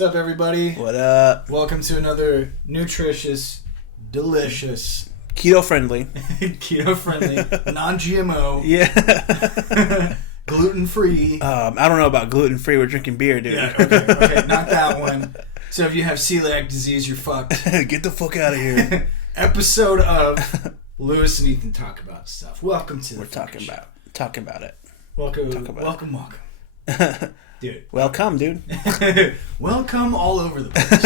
What's up, everybody? What up? Welcome to another nutritious, delicious, keto-friendly, non-GMO, yeah, gluten-free. I don't know about gluten-free. We're drinking beer, dude. Yeah, okay, not that one. So if you have celiac disease, you're fucked. Get the fuck out of here. Episode of Lewis and Ethan Talk About Stuff. Welcome to the We're talking about it. Welcome. Dude. Welcome, dude. Welcome all over the place.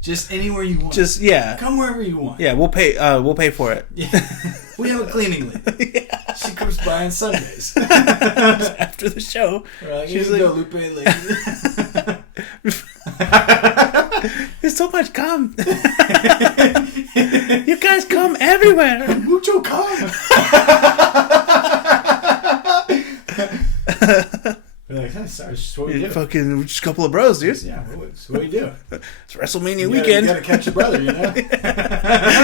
Just anywhere you want. Just, yeah. Come wherever you want. Yeah, we'll pay for it. Yeah. We have a cleaning lady. Yeah. She comes by on Sundays. After the show. Like, she's like, go, Lupe, lady. There's so much cum. You guys come everywhere. Mucho cum. We're like, hey, sorry, it's just what we do. Fucking just a couple of bros, dude. Yeah, it's what we do. It's WrestleMania weekend. You gotta catch your brother, you know?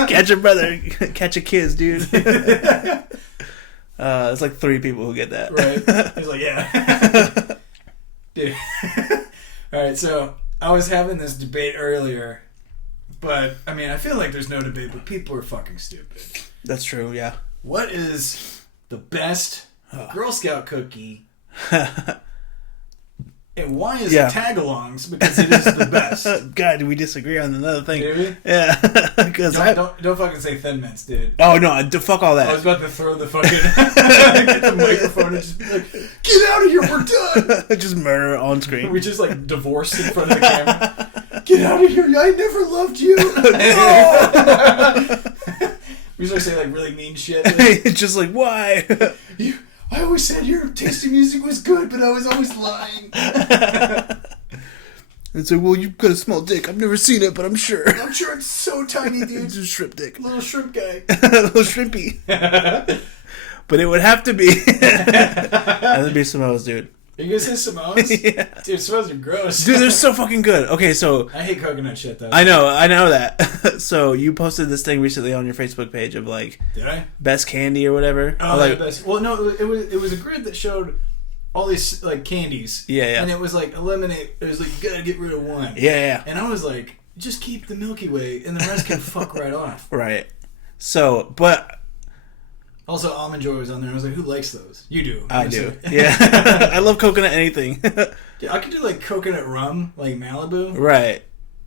Catch your brother. Catch your kids, dude. It's like 3 people who get that. Right. He's like, yeah. Dude. Alright, so I was having this debate earlier, but, I mean, I feel like there's no debate, but people are fucking stupid. That's true, yeah. What is the best Girl Scout cookie? And why is it tag-alongs? Because it is the best. God, do we disagree on another thing? Do we? Yeah. Because don't fucking say Thin Mints, dude. Oh, no, fuck all that. I was about to throw the fucking... get the microphone and just be like, get out of here, we're done! Just murder on screen. We just, like, divorced in front of the camera. Get out of here, I never loved you! No! We just, like, say, like, really mean shit. Like, it's just like, why? I always said your taste in music was good, but I was always lying. It's like, well, you've got a small dick. I've never seen it, but I'm sure. I'm sure it's so tiny, dude. It's a shrimp dick. Little shrimp guy. Little shrimpy. But it would have to be. That would be Samoa's, dude. Are you gonna say Samoa's? Yeah. Dude, Samoa's are gross. Dude, they're so fucking good. Okay, so... I hate coconut shit, though. I know that. So, you posted this thing recently on your Facebook page of, like... Did I? Best candy or whatever. Oh, like, best. Well, no, it was a grid that showed all these, like, candies. Yeah. And it was, like, eliminate... It was, like, you gotta get rid of one. Yeah. And I was like, just keep the Milky Way, and the rest can fuck right off. Right. So, but... Also, Almond Joy was on there. I was like, who likes those? You do. I do. Yeah. I love coconut anything. Dude, I could do, like, coconut rum, like Malibu. Right.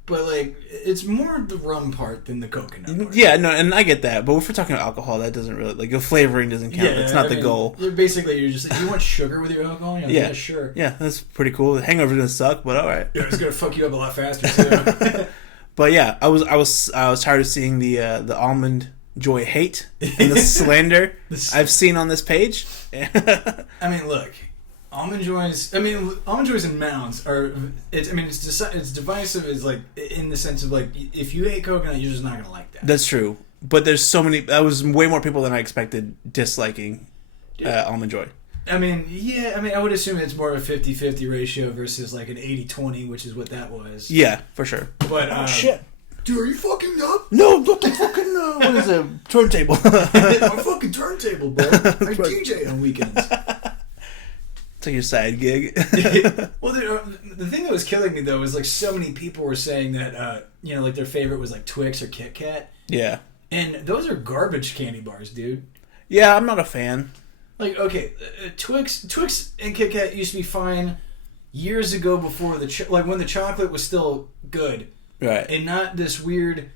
But, like, it's more the rum part than the coconut part. Yeah, no, and I get that. But if we're talking about alcohol, that doesn't really... Like, the flavoring doesn't count. Yeah, it's not the goal. Basically, you're just like, you want sugar with your alcohol? You're like, yeah, sure. Yeah, that's pretty cool. The hangover's going to suck, but all right. Yeah, it's going to fuck you up a lot faster, too. But, yeah, I was tired of seeing the Almond Joy hate and the slander I've seen on this page. I mean, look, Almond Joys and Mounds are. It's divisive. Is like in the sense of like if you hate coconut, you're just not gonna like that. That's true. But there's so many. That was way more people than I expected disliking Almond Joy. I mean, I would assume it's more of a 50-50 ratio versus like an 80-20, which is what that was. Yeah, for sure. But shit. Dude, are you fucking up? No, not the fucking what is it? Turntable. My fucking turntable, bro. I DJ on weekends. It's like your side gig. Well, the thing that was killing me though was like so many people were saying that like their favorite was like Twix or Kit Kat. Yeah. And those are garbage candy bars, dude. Yeah, I'm not a fan. Like, okay, Twix and Kit Kat used to be fine years ago before when the chocolate was still good. Right. And not this weird,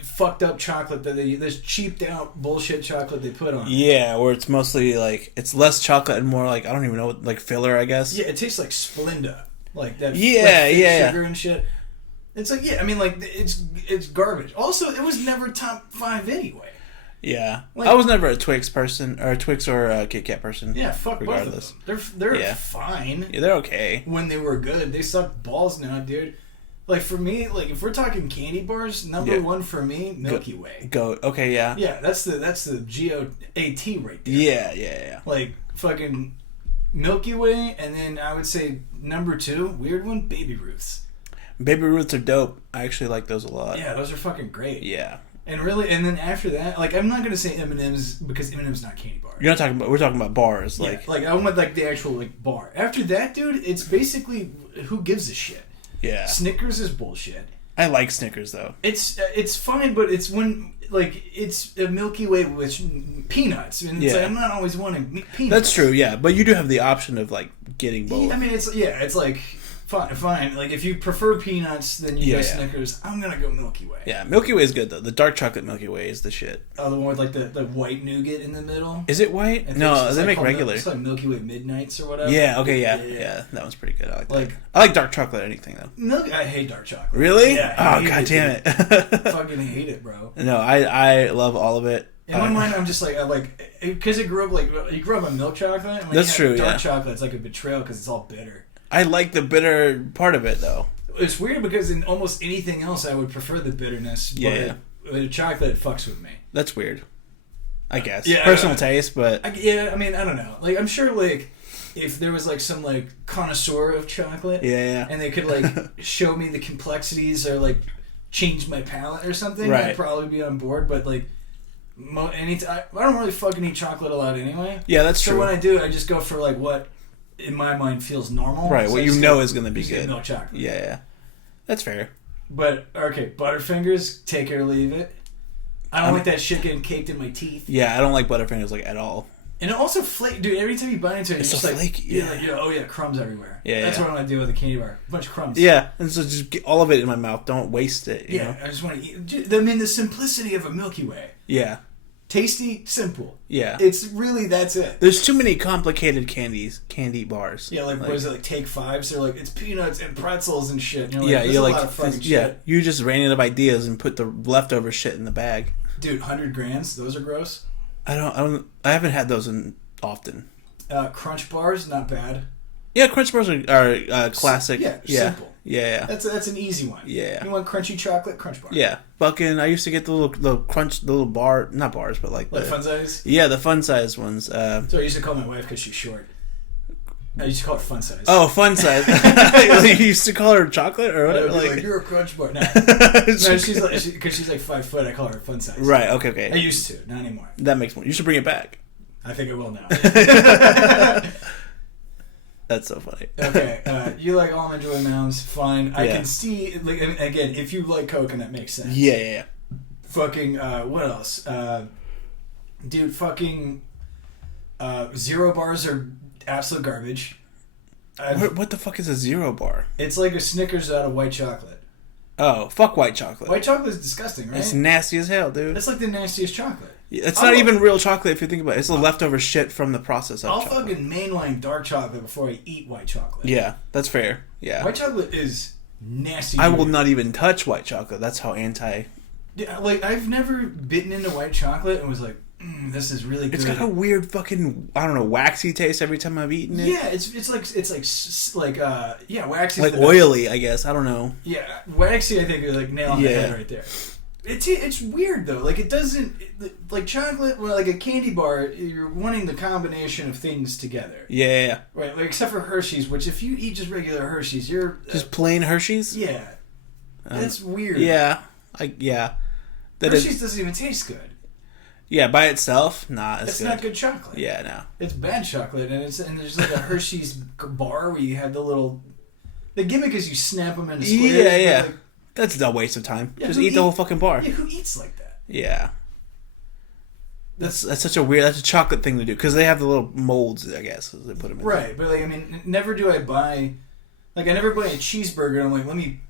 fucked up chocolate this cheaped out bullshit chocolate they put on. Yeah, where it's mostly like, it's less chocolate and more like, I don't even know, like filler, I guess. Yeah, it tastes like Splenda. Like that sugar and shit. It's like, yeah, I mean, like, it's garbage. Also, it was never top 5 anyway. Yeah. Like, I was never a Twix person, or a Twix or a Kit Kat person. Yeah, fuck regardless. Both of them. They're fine. Yeah, they're okay. When they were good. They suck balls now, dude. Like, for me, like, if we're talking candy bars, number one for me, Milky Way. Okay, yeah. Yeah, that's the GOAT right there. Yeah. Like, fucking Milky Way, and then I would say number 2, weird one, Baby Ruths. Baby Ruths are dope. I actually like those a lot. Yeah, those are fucking great. Yeah. And really, and then after that, like, I'm not gonna say M&M's because M&M's not candy bar. You're not talking about. We're talking about bars. Yeah, like I want like the actual like bar. After that, dude, it's basically who gives a shit. Yeah. Snickers is bullshit. I like Snickers though. It's fine, but it's when like it's a Milky Way with peanuts, and it's like, I'm not always wanting peanuts. That's true. Yeah, but you do have the option of like getting both. I mean, it's like. Fine. Like, if you prefer peanuts, then you go Snickers. I'm gonna go Milky Way. Yeah, Milky Way is good, though. The dark chocolate Milky Way is the shit. Oh, the one with, like, the white nougat in the middle? Is it white? No, they make regular. It's like Milky Way Midnights or whatever. Yeah, okay, yeah. That one's pretty good. I like that. I like dark chocolate anything, though. I hate dark chocolate. Really? Yeah. Oh, god damn it. Fucking hate it, bro. No, I love all of it. In my mind, I'm just like, because you grew up on milk chocolate. And when That's true, dark chocolate, it's like a betrayal because it's all bitter. I like the bitter part of it, though. It's weird because in almost anything else, I would prefer the bitterness. But with chocolate, it fucks with me. That's weird. I guess. Yeah, personal taste, but... I mean, I don't know. Like, I'm sure, like, if there was, like, some, like, connoisseur of chocolate... Yeah. And they could, like, show me the complexities or, like, change my palate or something, right. I'd probably be on board. But, like, I don't really fucking eat chocolate a lot anyway. Yeah, that's true. So when I do, I just go for, like, what... in my mind feels normal. Right, so what you know is going to be good. Milk chocolate. Yeah. That's fair. But, okay, Butterfingers, take it or leave it. I don't like that shit getting caked in my teeth. Yeah, I don't like Butterfingers, like, at all. And it also dude, every time you bite into it, it's just so like, flaky. Yeah, crumbs everywhere. Yeah, That's what I want to do with a candy bar. A bunch of crumbs. Yeah, and so just get all of it in my mouth. Don't waste it, you know? I just want to eat. I mean, the simplicity of a Milky Way. Yeah. Tasty, simple. Yeah. It's really, that's it. There's too many complicated candy bars. Yeah, like what is it, like Take Fives? They're like, it's peanuts and pretzels and shit. And you're like, a lot of fucking shit. You just ran out of ideas and put the leftover shit in the bag. Dude, 100 Grands, those are gross. I haven't had those often. Crunch bars, not bad. Yeah, Crunch bars are classic. Yeah, simple. Yeah. That's an easy one. Yeah. You want crunchy chocolate? Crunch bar. Yeah. Fucking, I used to get the little bar, not bars, but like the fun size? Yeah, the fun size ones. So I used to call my wife because she's short. I used to call her fun size. Oh, fun size. You used to call her chocolate or what? Like, you're a crunch bar. No, she's like, because she's like 5 foot. I call her fun size. Right. Okay. I used to, not anymore. That makes more. You should bring it back. I think I will now. That's so funny. Okay, you like Almond Joy Mounds? Fine. I can see. Like, again, if you like coconut, makes sense. Yeah. Fucking what else? Dude, fucking Zero bars are absolute garbage. What the fuck is a Zero bar? It's like a Snickers out of white chocolate. Oh, fuck white chocolate. White chocolate is disgusting, right? It's nasty as hell, dude. It's like the nastiest chocolate. It's not even real chocolate if you think about it. It's the leftover shit from the process of chocolate. I'll fucking mainline dark chocolate before I eat white chocolate. Yeah, that's fair. Yeah. White chocolate is nasty. I will not even touch white chocolate. That's how anti... Yeah, like, I've never bitten into white chocolate and was like, this is really good. It's got a weird fucking, I don't know, waxy taste every time I've eaten it. Yeah, it's like waxy. Like oily, I guess. I don't know. Yeah, waxy, I think, is like nail on the head right there. It's weird though. Like, it doesn't, like chocolate, like a candy bar. You're wanting the combination of things together. Yeah. Right. Like, except for Hershey's, which if you eat just regular Hershey's, you're just plain Hershey's. Yeah. That's weird. Yeah. Hershey's doesn't even taste good. Yeah, by itself, nah, it's not good chocolate. Yeah, no. It's bad chocolate, and there's like a Hershey's bar where you have the gimmick is you snap them into squares. Yeah. Like, that's a waste of time. Yeah, just eat the whole fucking bar. Yeah, who eats like that? Yeah. That's such a weird... That's a chocolate thing to do. Because they have the little molds, I guess. They put them in. Right, but like, I mean, never do I buy... Like, I never buy a cheeseburger and I'm like, let me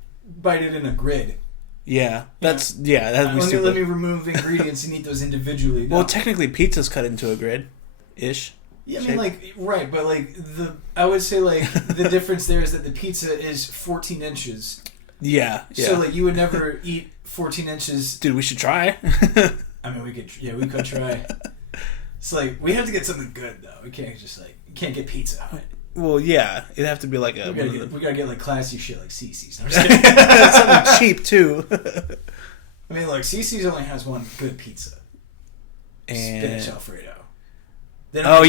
bite it in a grid. Yeah. That'd be stupid. Let me remove the ingredients and eat those individually. No. Well, technically, pizza's cut into a grid-ish. Yeah, I mean, like, right, but like, I would say, like, the difference there is that the pizza is 14 inches. Yeah. So, like, you would never eat 14 inches. Dude, we should try. I mean, we could try. It's like, we have to get something good, though. We can't just, like, get Pizza Hut. Well, yeah. It'd have to be like a... We gotta get, like, classy shit like Cece's. No, I'm just kidding. Something cheap, too. I mean, like, Cece's only has one good pizza. And... Spinach Alfredo. Yeah. They don't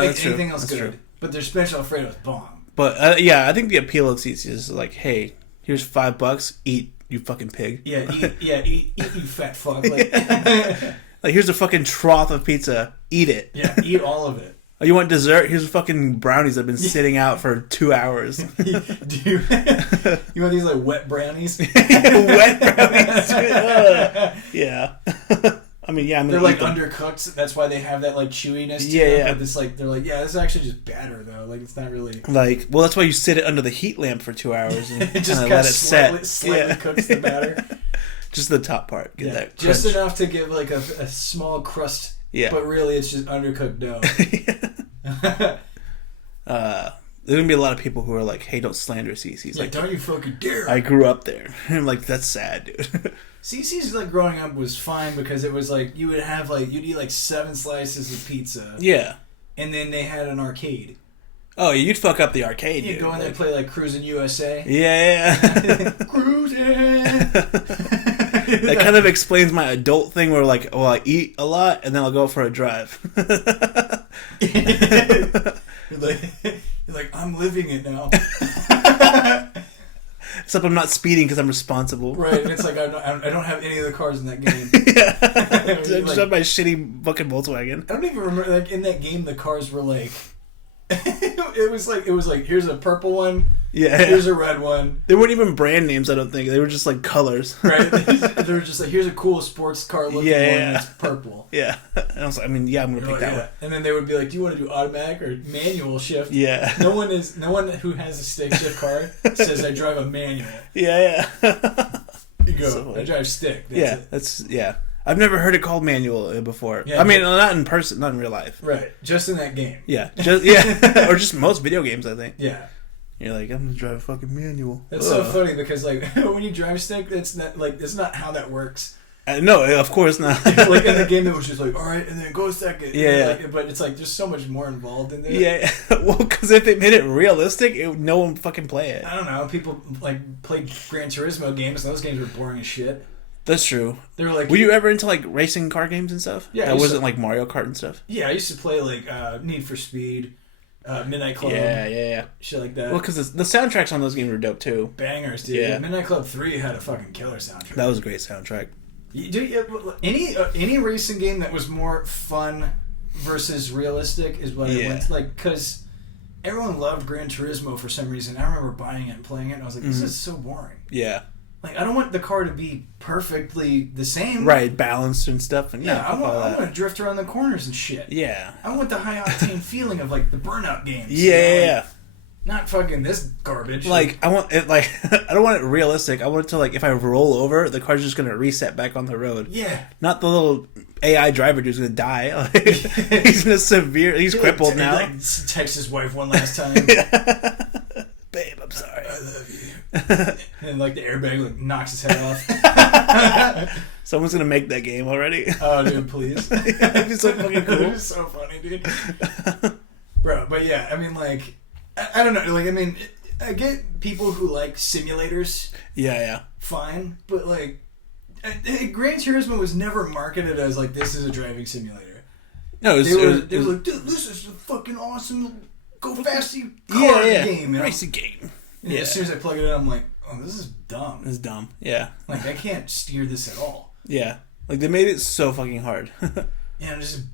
make that's anything true. else That's good. true. But their spinach Alfredo is bomb. But, yeah, I think the appeal of Cece's is like, hey, here's $5, eat you fucking pig. Eat you fat fuck. Like, like, here's a fucking trough of pizza. Eat it. Yeah, eat all of it. Oh, you want dessert? Here's fucking brownies that have been sitting out for 2 hours. Do you want these like wet brownies? Wet brownies. Yeah. I mean, yeah, they're like undercooked. That's why they have that like chewiness to them. But it's like they're like, yeah, this is actually just batter though. Like it's not really like. Well, that's why you sit it under the heat lamp for 2 hours and it just let it set. Slightly cooks the batter. Just the top part. Get that just crunch. enough to give like a small crust. Yeah. But really, it's just undercooked dough. There's gonna be a lot of people who are like, "Hey, don't slander CC's." Like, don't you fucking dare! I grew up there. I'm like, that's sad, dude. CC's like growing up was fine because it was like you would have like you'd eat like 7 slices of pizza. Yeah. And then they had an arcade. Oh, you'd fuck up the arcade. You'd go in there and play like Cruisin' USA. Yeah. Cruisin'. That kind of explains my adult thing where like, well, I eat a lot and then I'll go for a drive. You're like, I'm living it now. Except I'm not speeding because I'm responsible. Right, and it's like I don't have any of the cars in that game. I just have my shitty fucking Volkswagen. I don't even remember, like, in that game the cars were like... it was like, here's a purple one, here's a red one. They weren't even brand names, I don't think. They were just like colors. Right, they were just like, here's a cool sports car looking one that's purple. Yeah, and I was like, I mean, yeah, I'm gonna pick that one. And then they would be like, do you want to do automatic or manual shift? Yeah. No one who has a stick shift car says I drive a manual. Yeah. You go, I drive stick. That's I've never heard it called manual before. Yeah, I mean, not in person, not in real life. Right, just in that game. Yeah, or just most video games, I think. Yeah. You're like, I'm gonna drive a fucking manual. That's so funny because like when you drive stick, it's not how that works. No, of course not. Like in the game, it was just like, all right, and then go second. Yeah. But it's like there's so much more involved in there. Yeah. Well, because if they made it realistic, no one would fucking play it. I don't know. People like played Gran Turismo games, and those games were boring as shit. That's true. They were like, were you ever into like racing car games and stuff? Yeah. That wasn't like Mario Kart and stuff? Yeah, I used to play like Need for Speed, Midnight Club. Yeah. Shit like that. Well, because the soundtracks on those games were dope too. Bangers, dude. Yeah. Midnight Club 3 had a fucking killer soundtrack. That was a great soundtrack. Any racing game that was more fun versus realistic is what I went like, because everyone loved Gran Turismo for some reason. I remember buying it and playing it, and I was like, this is so boring. Yeah. Like, I don't want the car to be perfectly the same. Right, balanced and stuff. And I want to drift around the corners and shit. Yeah. I want the high-octane feeling of, like, the Burnout games. Yeah. Not fucking this garbage. Like, I want it, like, I don't want it realistic. I want it to, like, if I roll over, the car's just going to reset back on the road. Yeah. Not the little AI driver who's going to die. Like, he's crippled now. Like, text his wife one last time. Babe, I'm sorry. I love you. And, like, the airbag, like, knocks his head off. Someone's going to make that game already. Oh, dude, please. That'd be so fucking cool. It's so funny, dude. Bro, but yeah, I mean, like... I don't know, like, I mean, I get people who like simulators. Yeah. Fine, but, like, Gran Turismo was never marketed as, like, this is a driving simulator. No, they were like, dude, this is a fucking awesome go fasty car game. Racing game. And as soon as I plug it in, I'm like, oh, this is dumb. This is dumb, yeah. Like, I can't steer this at all. Yeah. Like, they made it so fucking hard. Yeah, just...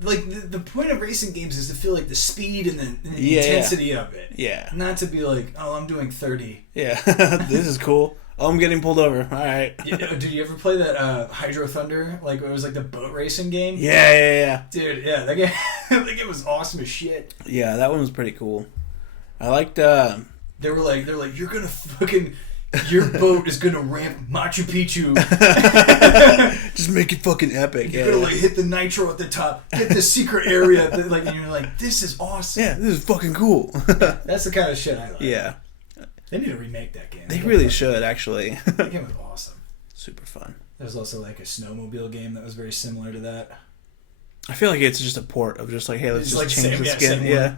Like, the point of racing games is to feel like the speed and the intensity of it. Yeah. Not to be like, oh, I'm doing 30. Yeah. This is cool. Oh, I'm getting pulled over. All right. Did you ever play that Hydro Thunder? Like, it was like the boat racing game? Yeah. Dude, yeah. That game, that game was awesome as shit. Yeah, that one was pretty cool. I liked... They were like, you're gonna fucking... Your boat is gonna ramp Machu Picchu. Just make it fucking epic. You're gonna like hit the nitro at the top, get the secret area, like, and you're like, this is awesome. Yeah, this is fucking cool. That's the kind of shit I like. Yeah. They need to remake that game. They really should, actually. That game was awesome. Super fun. There's also like a snowmobile game that was very similar to that. I feel like it's just a port of just like, hey, let's just like change the skin. Yeah.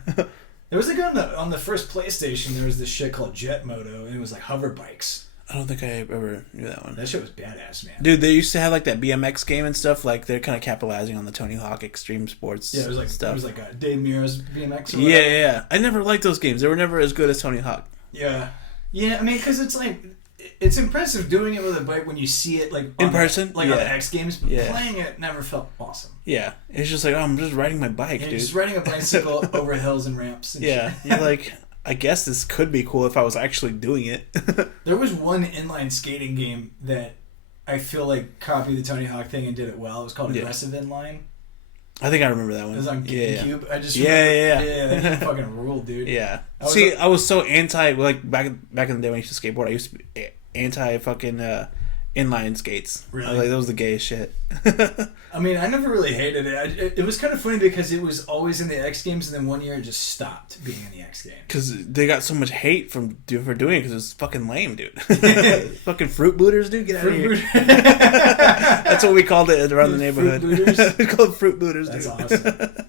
There was like on the first PlayStation, there was this shit called Jet Moto, and it was like hover bikes. I don't think I ever knew that one. That shit was badass, man. Dude, they used to have like that BMX game and stuff. Like they're kind of capitalizing on the Tony Hawk Extreme Sports. Yeah, it was like stuff. It was like Dave Mira's BMX. Or yeah. I never liked those games. They were never as good as Tony Hawk. Yeah. I mean, because it's like it's impressive doing it with a bike when you see it like in person, on the X Games, but Yeah. playing it never felt awesome. Yeah, it's just like, oh, I'm just riding my bike, dude. Just riding a bicycle over hills and ramps. And Yeah, you're like, I guess this could be cool if I was actually doing it. There was one inline skating game that I feel like copied the Tony Hawk thing and did it well. It was called Aggressive Inline. I think I remember that one. It was on GameCube. Yeah. I just yeah. that game fucking ruled, dude. Yeah. I was so anti, like, back in the day when I used to skateboard, I used to be anti fucking inline skates. Really? I was like, that was the gayest shit. I mean, I never really hated it. It was kind of funny because it was always in the X Games, and then one year it just stopped being in the X Games. Because they got so much hate for doing it because it was fucking lame, dude. Fucking fruit booters, dude. Get out of here. That's what we called it around the neighborhood. Fruit booters? We called it fruit booters, dude. That's awesome.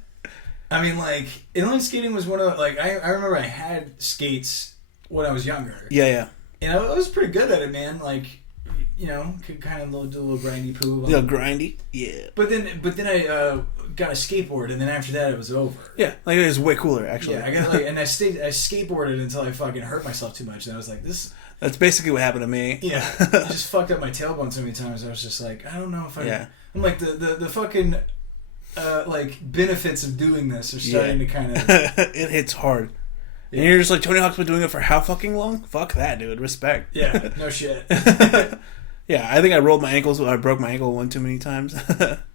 I mean, like, inline skating was one of, like, I remember I had skates when I was younger. Yeah. And I was pretty good at it, man. Like, you know, could kind of do a little grindy poo. Yeah, grindy. Yeah. But then I got a skateboard, and then after that it was over. Yeah, like it was way cooler actually. Yeah, I got like, and I skateboarded until I fucking hurt myself too much, and I was like, this. That's basically what happened to me. Yeah, I just fucked up my tailbone so many times. I was just like, I don't know if I. Yeah. I'm like the fucking like benefits of doing this are starting to kind of. It hits hard. Yeah. And you're just like, Tony Hawk's been doing it for how fucking long? Fuck that, dude. Respect. Yeah, no shit. Yeah, I think I rolled my ankles. I broke my ankle one too many times.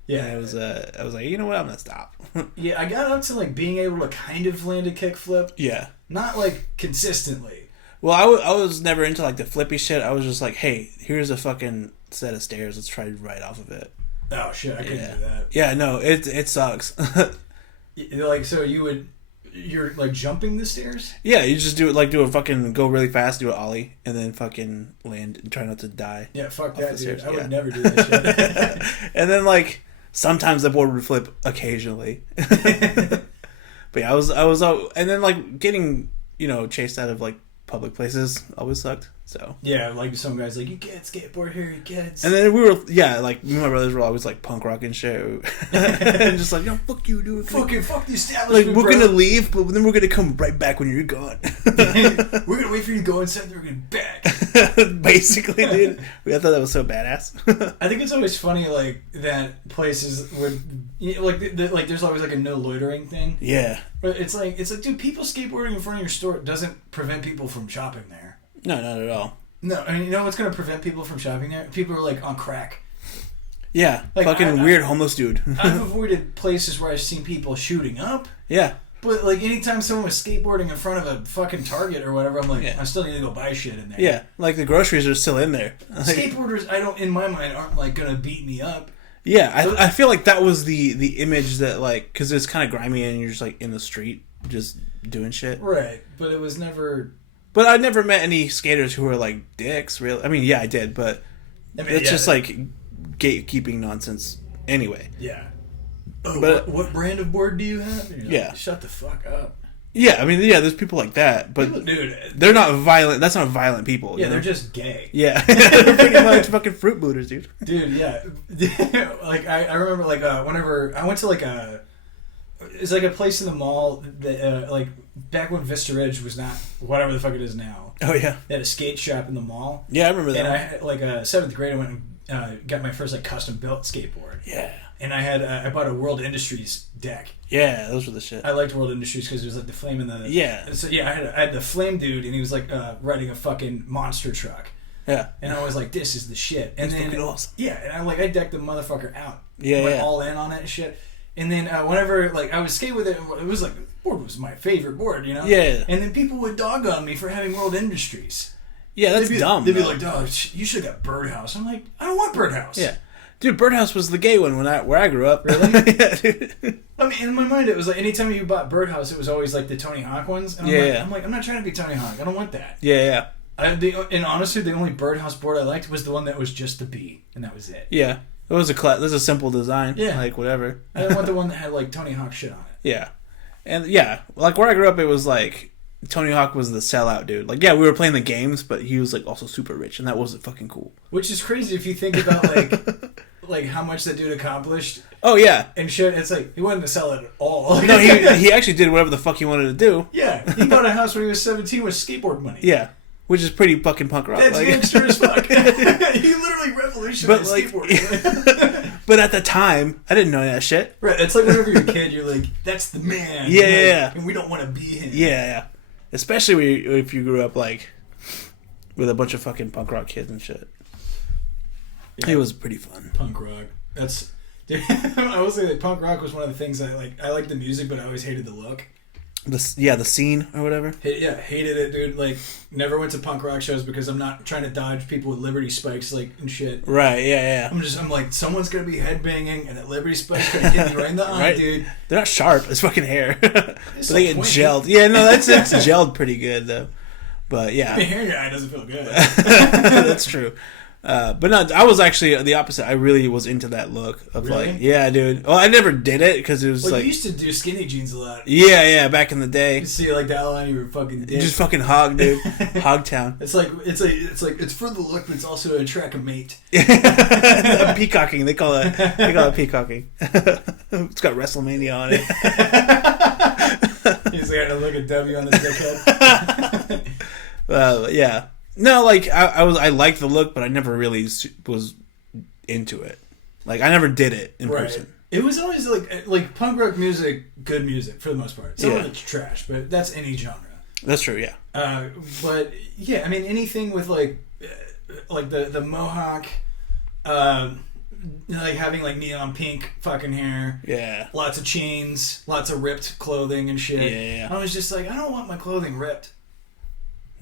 Yeah, I was like, you know what? I'm gonna stop. Yeah, I got up to like being able to kind of land a kickflip. Yeah, not like consistently. Well, I was never into like the flippy shit. I was just like, hey, here's a fucking set of stairs. Let's try to ride off of it. Oh shit, I couldn't do that. Yeah, no, it sucks. Like, so you're like jumping the stairs? Yeah, you just do a fucking go really fast, do an ollie, and then fucking land and try not to die. Yeah, fuck that, dude. I would Yeah. never do that shit. And then like sometimes the board would flip occasionally. But yeah, I was and then like getting, chased out of like public places always sucked. So yeah, like some guys like, you can't skateboard here, you kids. And then like me and my brothers were always like punk rocking shit. And just like, no, fuck you, dude. Fuck the establishment. Like, we're gonna leave, but then we're gonna come right back when you're gone. We're gonna wait for you to go inside, then we're gonna back. Basically, dude. I thought that was so badass. I think it's always funny, like, that places would, like there's always like a no loitering thing. Yeah. But it's like, dude, people skateboarding in front of your store doesn't prevent people from shopping there. No, not at all. No, I mean, you know what's going to prevent people from shopping there? People are like on crack. Yeah, like fucking weird homeless dude. I've avoided places where I've seen people shooting up. Yeah. But like anytime someone was skateboarding in front of a fucking Target or whatever, I'm like, I still need to go buy shit in there. Yeah, like the groceries are still in there. Skateboarders, in my mind, aren't like going to beat me up. Yeah, I feel like that was the image that, like, because it's kind of grimy and you're just like in the street just doing shit. Right, but it was never. But I never met any skaters who were like dicks. Really, I mean, yeah, I did, but it's just like gatekeeping nonsense. Anyway. Yeah. Oh, but what brand of board do you have? Yeah. Shut the fuck up. Yeah, I mean, yeah, there's people like that, but they're not violent. That's not violent people. Yeah, they're just gay. Yeah, they're pretty much fucking fruit booters, dude. Dude, yeah. Like I remember, like whenever I went to like it's like a place in the mall that like back when Vista Ridge was not whatever the fuck it is now. Oh yeah, they had a skate shop in the mall. Yeah, I remember that. And I had, like 7th grade, I went and got my first like custom built skateboard. Yeah. And I bought a World Industries deck. Yeah, those were the shit. I liked World Industries because it was like the flame in the... Yeah. So yeah, I had the flame dude, and he was like riding a fucking monster truck. Yeah. And I was like, this is the shit. And then fucking awesome. Yeah, and I decked the motherfucker out. Yeah, went all in on it and shit. And then whenever like I would skate with it, it was like the board was my favorite board, you know? Yeah. And then people would dog on me for having World Industries. Yeah, that's dumb. They'd be like, dog, you should have got Birdhouse. I'm like, I don't want Birdhouse. Yeah. Dude, Birdhouse was the gay one where I grew up. Really? Yeah, dude. I mean, in my mind, it was like anytime you bought Birdhouse, it was always like the Tony Hawk ones. And I'm like, I'm not trying to be Tony Hawk. I don't want that. Yeah, yeah. And honestly, the only Birdhouse board I liked was the one that was just the B, and that was it. Yeah, it was a simple design. Yeah, like whatever. I didn't want the one that had like Tony Hawk shit on it. Yeah, and yeah, like where I grew up, it was like Tony Hawk was the sellout dude. Like, yeah, we were playing the games, but he was like also super rich, and that wasn't fucking cool. Which is crazy if you think about like. Like how much that dude accomplished. Oh yeah, and shit. It's like he wasn't to sell it at all. No, he actually did whatever the fuck he wanted to do. Yeah, he bought a house when he was 17 with skateboard money. Yeah, which is pretty fucking punk rock. That's like, gangster as fuck. You literally revolutionized skateboarding. But at the time, I didn't know that shit. Right, it's like whenever you're a kid, you're like, that's the man. Yeah, like, yeah. And we don't want to be him. Yeah. Especially if you grew up, like, with a bunch of fucking punk rock kids and shit. Yeah. It was pretty fun. Punk rock. That's... Dude, I will say that punk rock was one of the things I like. I like the music, but I always hated the look. The scene or whatever. Hated it, dude. Like, never went to punk rock shows because I'm not trying to dodge people with Liberty spikes, like, and shit. Right, yeah. I'm like, someone's gonna be headbanging, and that Liberty spike's gonna hit me right in the eye, dude. They're not sharp. It's fucking hair. But they get gelled. Yeah, no, that's gelled pretty good though. But yeah, I mean, hair in your eye doesn't feel good. That's true. But no, I was actually the opposite. I really was into that look of really? like, yeah, dude. Well, I never did it because it was like you used to do skinny jeans a lot. Yeah, back in the day. You see, like the outline of your fucking dick. Just fucking hog, dude. Hogtown. It's for the look, but it's also to attract a mate. Peacocking. They call it peacocking. It's got WrestleMania on it. He's got to look at W on his dickhead. Yeah. No, like I liked the look, but I never really was into it. Like I never did it in person. It was always like punk rock music, good music for the most part. Some of it's trash, but that's any genre. That's true, yeah. But yeah, I mean anything with like the mohawk, like having like neon pink fucking hair. Yeah. Lots of chains, lots of ripped clothing and shit. Yeah. I was just like, I don't want my clothing ripped.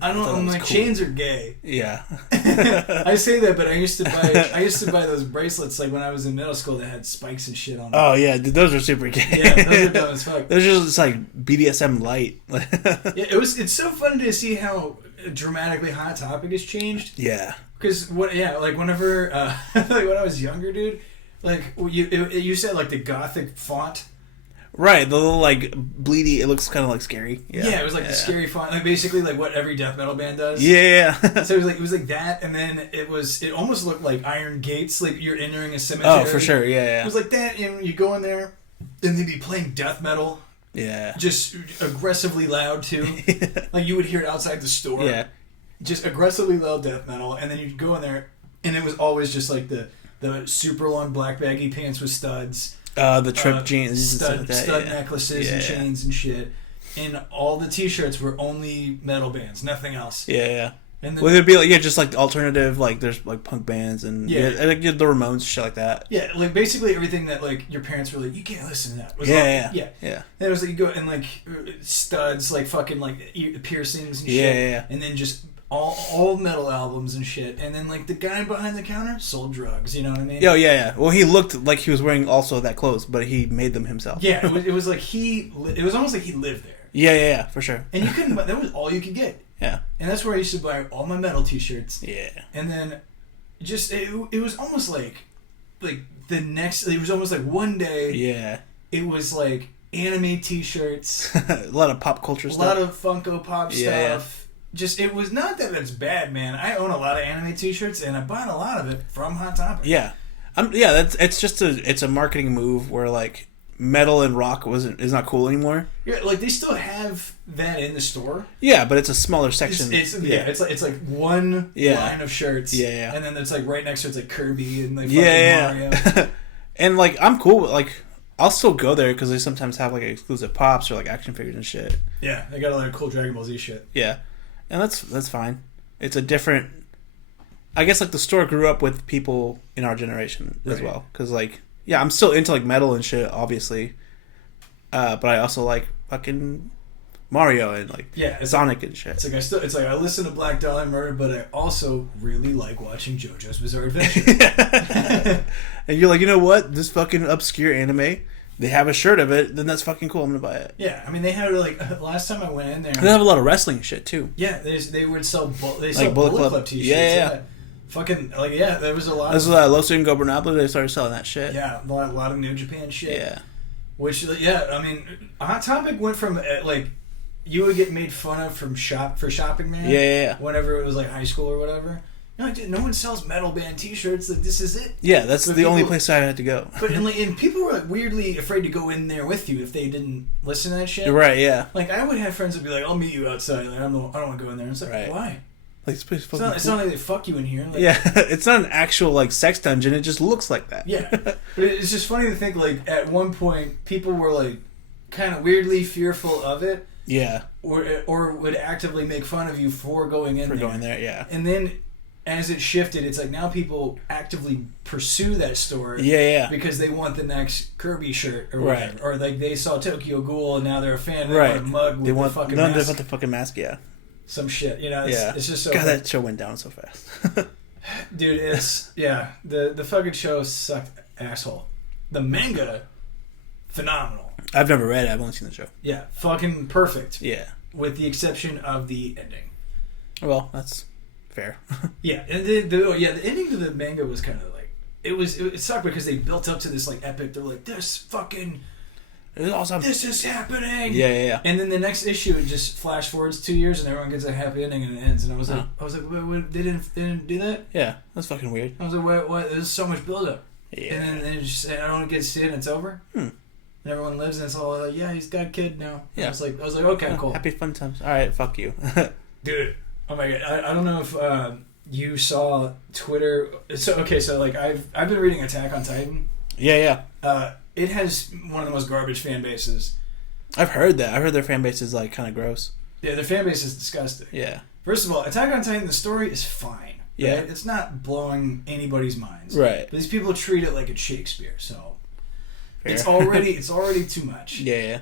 I'm like, cool. Chains are gay. Yeah. I say that, but I used to buy those bracelets like when I was in middle school that had spikes and shit on them. Oh yeah, dude, those are super gay. Yeah, those are dumb as fuck. Those are just like BDSM light. Yeah, it's so fun to see how dramatically Hot Topic has changed. Yeah. Because whenever like when I was younger, dude, like you said like the gothic font. Right, the little like bleedy. It looks kind of like scary. Yeah, it was like the scary font, like basically like what every death metal band does. Yeah. So it was like that, and then it almost looked like iron gates, like you're entering a cemetery. Oh, for sure. Yeah. It was like that, and you go in there, and they'd be playing death metal. Yeah. Just aggressively loud too. Like you would hear it outside the store. Yeah. Just aggressively loud death metal, and then you'd go in there, and it was always just like the super long black baggy pants with studs. The trip jeans, stud necklaces and chains and shit, and all the T-shirts were only metal bands, nothing else. Yeah. And well, it'd be like just like alternative, like there's like punk bands and like the Ramones, shit like that. Yeah, like basically everything that like your parents were like, you can't listen to that. Was yeah. And it was like you go and like studs, like fucking like piercings and shit. Yeah. And then just all metal albums and shit, and then like the guy behind the counter sold drugs. You know what I mean? Yeah. Well, he looked like he was wearing also that clothes, but he made them himself. Yeah, it was like it was almost like he lived there. Yeah, for sure. And you couldn't. That was all you could get. Yeah. And that's where I used to buy all my metal T-shirts. Yeah. And then, just it was almost like the next. It was almost like one day. Yeah. It was like anime T-shirts. A lot of pop culture stuff. A lot of Funko Pop stuff. Yeah. Just it was not that it's bad, man. I own a lot of anime T-shirts, and I bought a lot of it from Hot Topic. Yeah, it's a marketing move where like metal and rock is not cool anymore. Yeah, like they still have that in the store. Yeah, but it's a smaller section. It's like one line of shirts. Yeah, and then it's like right next to it's like Kirby and like fucking Mario. And like I'm cool with, like I'll still go there because they sometimes have like exclusive pops or like action figures and shit. Yeah, they got a lot of cool Dragon Ball Z shit. Yeah. And that's fine. It's a different... I guess, like, the store grew up with people in our generation as well. Because, like, yeah, I'm still into, like, metal and shit, obviously. But I also like fucking Mario and, like, Sonic and shit. It's like I listen to Black Dahlia Murder, but I also really like watching JoJo's Bizarre Adventure. And you're like, you know what? This fucking obscure anime... They have a shirt of it, then that's fucking cool. I'm gonna buy it. Yeah, I mean they had like last time I went in there. They have a lot of wrestling shit too. Yeah, they would sell like Bullet Club T-shirts. Yeah. Fucking there was a lot. This was Los Ingobernable. They started selling that shit. Yeah, a lot of New Japan shit. Yeah. Which I mean, Hot Topic went from like you would get made fun of for shopping there. Yeah. Whenever it was like high school or whatever. You're like, dude, no one sells metal band T-shirts. Like, this is it. Yeah, that's the only place I had to go. But and people were like weirdly afraid to go in there with you if they didn't listen to that shit. Right? Yeah. Like I would have friends that would be like, "I'll meet you outside." Like I don't want to go in there. And it's like, right. Why? Like it's pretty fucking. It's not like they fuck you in here. Like, yeah, it's not an actual like sex dungeon. It just looks like that. Yeah, but it's just funny to think like at one point people were like kind of weirdly fearful of it. Yeah. Or would actively make fun of you for going in there. For going there, yeah. And then as it shifted, it's like now people actively pursue that store. Yeah. Because they want the next Kirby shirt or whatever. Right. Or like they saw Tokyo Ghoul and now they're a fan. They want a mug with the fucking mask. They want the fucking mask, yeah. Some shit, you know. It's just so. God, that show went down so fast. Dude, it's the fucking show sucked asshole. The manga, phenomenal. I've never read it. I've only seen the show. Yeah, fucking perfect. Yeah. With the exception of the ending. Well, that's fair. Yeah, and the ending to the manga was kind of like it sucked because they built up to this like epic. They're like, this fucking, it was awesome. This is happening. Yeah. And then the next issue, it just flash forwards 2 years, and everyone gets a happy ending, and it ends. And I was like, wait, they didn't do that? Yeah, that's fucking weird. I was like, what? There's so much build up. Yeah. And then just I don't get to see it, and it's over. And everyone lives, and it's all like, yeah, he's got a kid now. Yeah. I was like, okay, cool. Happy fun times. All right, fuck you. Dude, oh my god, I don't know if you saw Twitter. So like I've been reading Attack on Titan. Yeah. It has one of the most garbage fan bases. I've heard that. I heard their fan base is like kind of gross. Yeah, their fan base is disgusting. Yeah. First of all, Attack on Titan, the story is fine. Yeah. Right? It's not blowing anybody's minds. Right. But these people treat it like it's Shakespeare, so it's already too much. Yeah.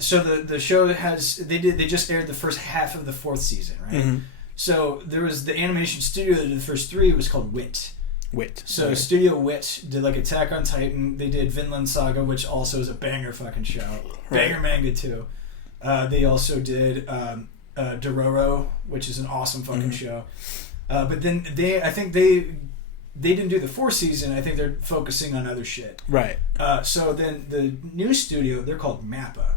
So the show they just aired the first half of the 4th season, right? Mm-hmm. So there was the animation studio that did the first 3. It was called Wit. So Studio Wit did like Attack on Titan. They did Vinland Saga, which also is a banger fucking show. Banger manga too. They also did Dororo, which is an awesome fucking show. But then I think they didn't do the 4th season. I think they're focusing on other shit. Right. So then the new studio, they're called Mappa.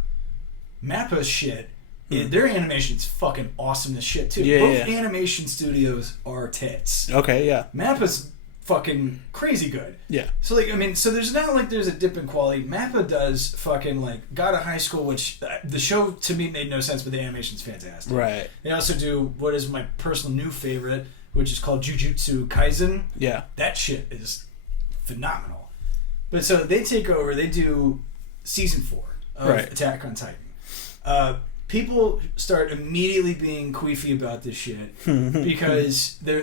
Mappa's shit. Their animation's fucking awesome as shit too. Both animation studios are tits. Okay, yeah. Mappa's fucking crazy good. Yeah. So like, I mean, so there's not like there's a dip in quality. Mappa does fucking like God of High School, which the show to me made no sense, but the animation's fantastic. Right. They also do what is my personal new favorite, which is called Jujutsu Kaisen. Yeah. That shit is phenomenal. But so they take over. They do season 4 of Attack on Titan. People start immediately being queefy about this shit because they're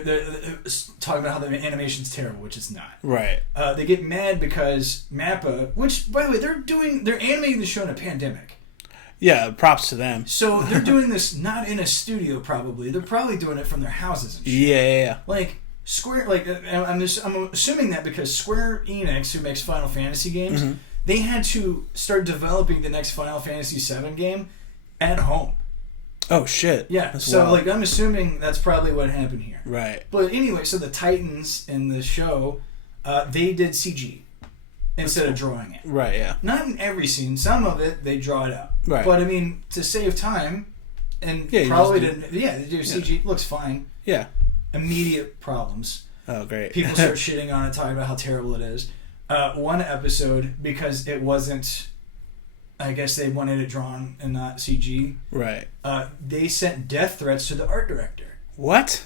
talking about how the animation's terrible, which it's not. Right. They get mad because Mappa, which by the way they're animating the show in a pandemic. Yeah, props to them. So they're doing this not in a studio, probably. They're probably doing it from their houses and shit. Yeah. Like Square, like I'm assuming that because Square Enix, who makes Final Fantasy games, they had to start developing the next Final Fantasy VII game at home. Oh shit! Yeah, that's so wild. Like I'm assuming that's probably what happened here. Right. But anyway, so the Titans in the show, they did CG instead of drawing it. Right. Yeah. Not in every scene. Some of it they draw it out. Right. But I mean, to save time, and probably didn't. Yeah, they do CG. Yeah. Looks fine. Yeah. Immediate problems. Oh, great. People start shitting on it, talking about how terrible it is. One episode, because it wasn't, I guess they wanted it drawn and not CG. Right. They sent death threats to the art director. What?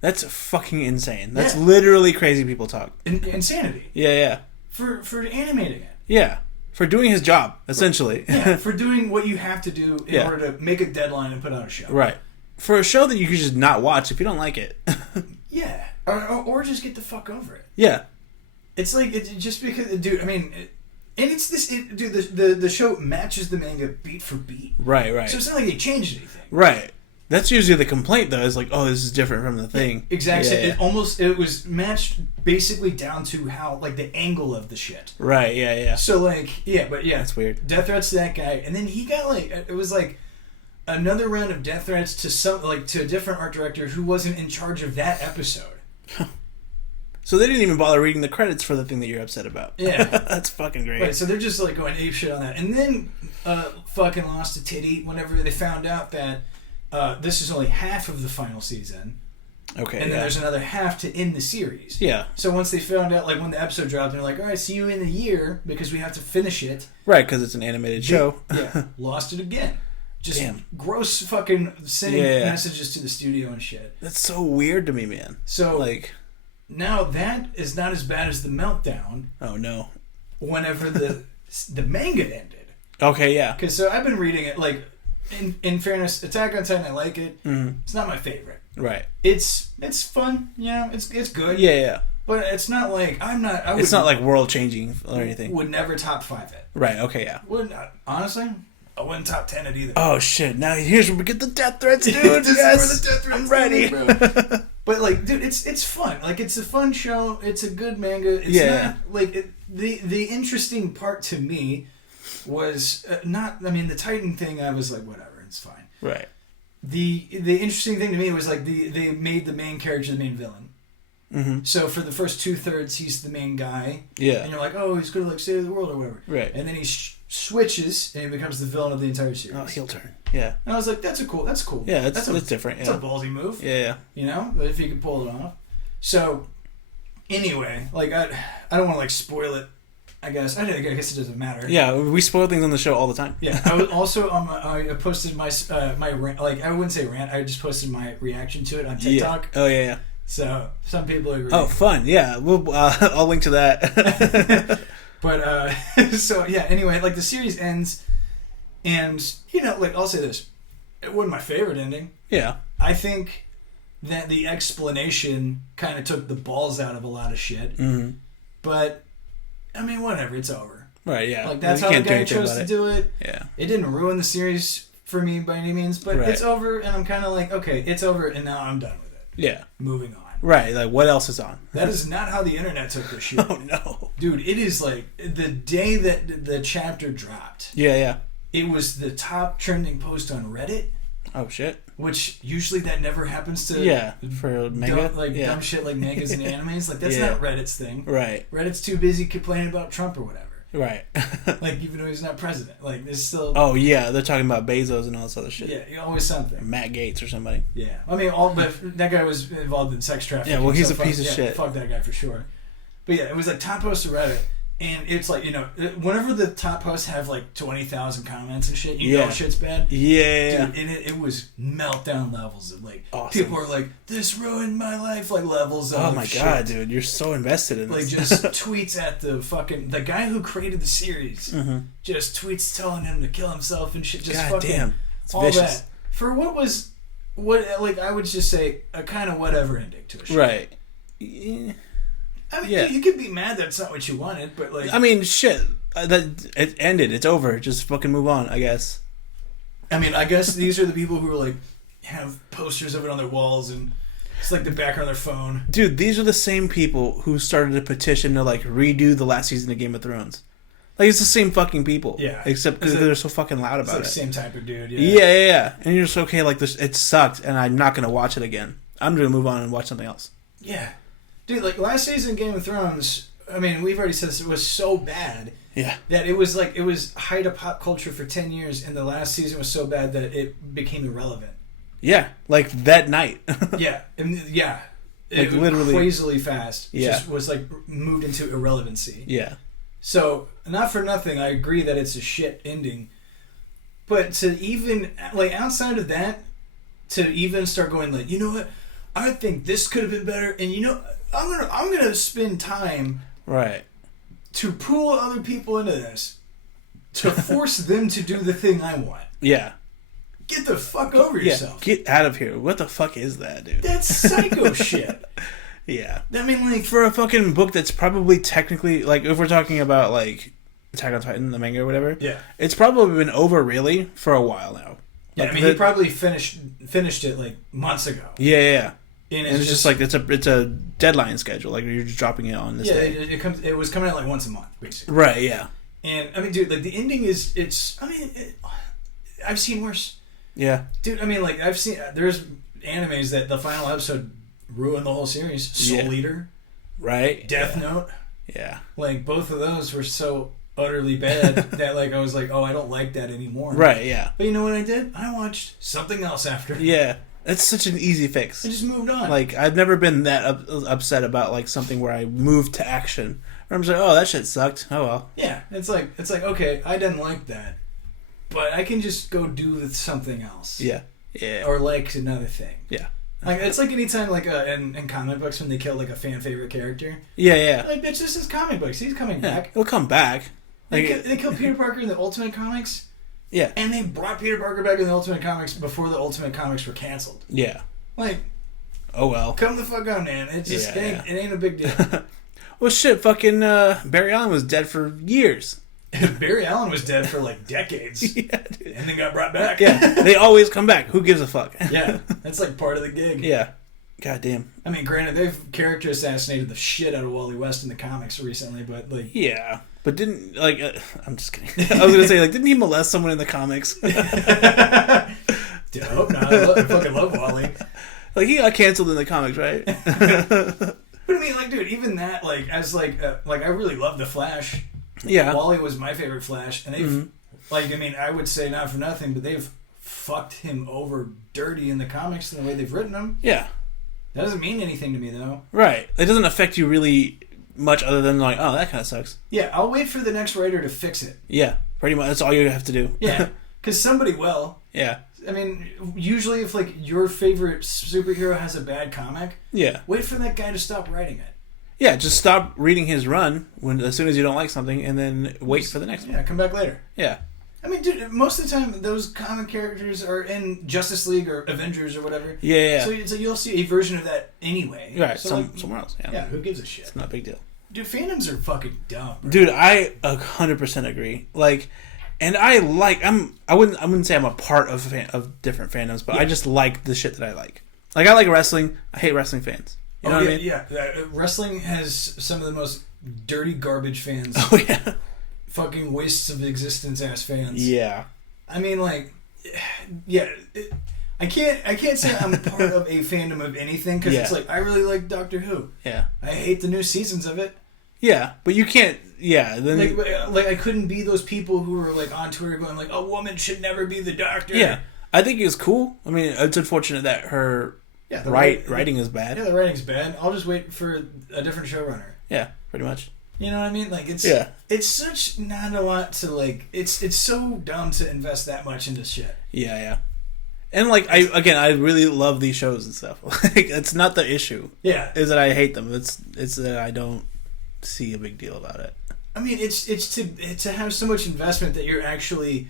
That's fucking insane. That's literally crazy people talk. Insanity. Yeah. For animating it. Yeah. For doing his job, essentially. Yeah, for doing what you have to do in order to make a deadline and put out a show. Right. For a show that you could just not watch if you don't like it. Yeah. Or just get the fuck over it. Yeah. It's like, it's just because, dude, I mean, and it's this, dude, the show matches the manga beat for beat. Right. So it's not like they changed anything. Right. That's usually the complaint, though, is like, oh, this is different from the thing. Yeah, exactly. Yeah. It was matched basically down to how, like, the angle of the shit. Right, yeah. So, like, That's weird. Death threats to that guy, and then he got, like, it was like another round of death threats to a different art director who wasn't in charge of that episode. So they didn't even bother reading the credits for the thing that you're upset about. Yeah. That's fucking great. Right, so they're just, like, going apeshit on that. And then fucking lost a titty whenever they found out that this is only half of the final season. Okay. And then there's another half to end the series. Yeah. So once they found out, like, when the episode dropped, they're like, all right, see you in a year because we have to finish it. Right, because it's an animated show. Yeah. Lost it again. just gross fucking sending messages to the studio and shit. That's so weird to me, man. So like now that is not as bad as the meltdown. Oh no! Whenever the manga ended. Okay, yeah. Because so I've been reading it. Like in fairness, Attack on Titan, I like it. Mm-hmm. It's not my favorite. Right. It's fun. It's good. Yeah. But it's not like it's not like world changing or anything. Would never top 5 it. Right. Okay. Yeah. Would not, honestly. I wouldn't top 10 it either. Oh shit! Now here's where we get the death threats, dude. This is where the death threats. I'm ready, bro. But like, dude, it's fun. Like, it's a fun show. It's a good manga. It's not like the interesting part to me was not. I mean, the Titan thing. I was like, whatever. It's fine. Right. The interesting thing to me was like they made the main character the main villain. Mm-hmm. So for the first 2/3, he's the main guy. Yeah. And you're like, oh, he's gonna like save the world or whatever. Right. And then he switches and he becomes the villain of the entire series. Oh, heel turn. Yeah. And I was like, that's cool. Yeah, that's different. It's a ballsy move. Yeah. You know, but if you could pull it off. So anyway, like I don't want to like spoil it. I guess it doesn't matter. Yeah, we spoil things on the show all the time. Yeah, I was also I posted my rant, like I wouldn't say rant. I just posted my reaction to it on TikTok. Yeah. Oh yeah. So some people agree. Oh, fun! Yeah, I'll link to that. But so yeah. Anyway, like the series ends, and you know, like I'll say this, it wasn't my favorite ending. Yeah. I think that the explanation kind of took the balls out of a lot of shit. Mm-hmm. But I mean, whatever. It's over. Right. Yeah. Like that's how the guy chose to do it. Yeah. It didn't ruin the series for me by any means, but it's over, and I'm kind of like, okay, it's over, and now I'm done with it. Yeah. Moving on. Right, like what else is on? That is not how the internet took this shit. Oh no. Dude, it is like the day that the chapter dropped. Yeah. It was the top trending post on Reddit. Oh shit. Which usually that never happens to for manga. Dumb shit like mangas and animes. Like that's not Reddit's thing. Right. Reddit's too busy complaining about Trump or whatever. Right. Like even though he's not president. Like there's still oh yeah, they're talking about Bezos and all this other shit. Yeah, always something. Or Matt Gates or somebody. Yeah. I mean but that guy was involved in sex trafficking. Yeah, well he's a piece of shit. Fuck that guy for sure. But yeah, it was like top post of Reddit. And it's like, you know, whenever the top posts have like 20,000 comments and shit, you know shit's bad. Yeah. Dude, and it was meltdown levels of like, awesome. People are like, this ruined my life, like levels of oh my god, dude, you're so invested in this. Like just tweets at the guy who created the series, just tweets telling him to kill himself and shit. Just god fucking damn. It's all vicious. that. For like I would just say a kind of whatever ending to a show. Right. Yeah. I mean, you could be mad that's not what you wanted, but like... I mean, shit. It ended. It's over. Just fucking move on, I guess. I mean, I guess these are the people who are like, have posters of it on their walls and it's like the background of their phone. Dude, these are the same people who started a petition to like redo the last season of Game of Thrones. Like, it's the same fucking people. Yeah. Except because they're so fucking loud about it. It's like the same type of dude, Yeah. And you're just, okay, like, this, it sucked, and I'm not going to watch it again. I'm going to move on and watch something else. Yeah. Dude, like last season of Game of Thrones, I mean, we've already said this, it was so bad that it was height of pop culture for 10 years, and the last season was so bad that it became irrelevant. Yeah, like that night. Yeah. Like literally. Crazily fast. Yeah. Just was like moved into irrelevancy. Yeah. So, not for nothing, I agree that it's a shit ending. But to even, like, outside of that, to even start going like, you know what? I think this could have been better, and you know, I'm gonna spend time to pull other people into this to force them to do the thing I want. Yeah. Get the fuck over yourself. Get out of here. What the fuck is that, dude? That's psycho shit. Yeah. I mean, like, for a fucking book that's probably technically, like, if we're talking about like Attack on Titan, the manga or whatever, it's probably been over really for a while now. Yeah, like, I mean, he probably finished it like months ago. Yeah. And it's just like it's a deadline schedule. Like you're just dropping it on this day. It was coming out like once a month, basically. Right. Yeah. And I mean, dude, like the ending is I've seen worse. Yeah. Dude, I mean, like there's animes that the final episode ruined the whole series. Soul Eater. Right. Death Note. Yeah. Like both of those were so utterly bad that like I was like, oh, I don't like that anymore. Right. Yeah. But you know what I did? I watched something else after. Yeah. It's such an easy fix. I just moved on. Like, I've never been that upset about, like, something where I moved to action. Or I'm just like, oh, that shit sucked. Oh, well. Yeah. It's like, okay, I didn't like that. but I can just go do something else. Yeah. Yeah. Or like another thing. Yeah. Like it's like anytime like in comic books when they kill like a fan favorite character. Yeah, yeah. Like it's just his comic books. He's coming back. He'll come back. Like, they killed Peter Parker in the Ultimate Comics. Yeah. And they brought Peter Parker back in the Ultimate Comics before the Ultimate Comics were canceled. Yeah. Like, oh well. come the fuck on, man. It's just it ain't a big deal. Well, shit, fucking Barry Allen was dead for years. Barry Allen was dead for like decades. Yeah, dude. And then got brought back. Yeah, they always come back. Who gives a fuck? Yeah, that's like part of the gig. Yeah. God damn. I mean, granted, they've character assassinated the shit out of Wally West in the comics recently, but like... Yeah, but didn't, like... I'm just kidding. I was going to say, like, didn't he molest someone in the comics? Dude, I hope not. I fucking love Wally. Like, he got canceled in the comics, right? But I mean, like, dude, even that, like, as like I really love the Flash. Yeah. Wally was my favorite Flash, and they've, Mm-hmm. like, I mean, I would say not for nothing, but they've fucked him over dirty in the comics in the way they've written him. Yeah. That doesn't mean anything to me, though. Right. It doesn't affect you really much other than, like, oh, that kind of sucks. Yeah, I'll wait for the next writer to fix it. Yeah, pretty much. That's all you have to do. Yeah, because somebody will. Yeah. I mean, usually if, like, your favorite superhero has a bad comic, Yeah. wait for that guy to stop writing it. Yeah, just stop reading his run as soon as you don't like something, and then wait for the next one. Yeah, come back later. Yeah. I mean, dude, most of the time, those comic characters are in Justice League or Avengers or whatever. Yeah. So you'll see a version of that anyway. Right, So somewhere else. Yeah. Yeah, who gives a shit? It's not a big deal. Dude, fandoms are fucking dumb. Bro. Dude, I 100% agree. Like, and I wouldn't say I'm a part of different fandoms, but I just like the shit that I like. Like, I like wrestling. I hate wrestling fans. You know what I mean? Yeah. Wrestling has some of the most dirty garbage fans. Oh, yeah. Fucking wastes of existence ass fans. Yeah. I mean, like, yeah. I can't say I'm part of a fandom of anything because it's like I really like Doctor Who. Yeah. I hate the new seasons of it. Yeah, but you can't. Yeah, then like I couldn't be those people who are like on Twitter going like, a woman should never be the Doctor. Yeah, I think it's cool. I mean, it's unfortunate that her writing is bad. Yeah, the writing's bad. I'll just wait for a different showrunner. Yeah, pretty much. You know what I mean? Like it's such not a lot to like. It's so dumb to invest that much into shit. Yeah. And like I really love these shows and stuff. Like it's not the issue. Yeah, is that I hate them. It's that I don't see a big deal about it. I mean, it's to have so much investment that you're actually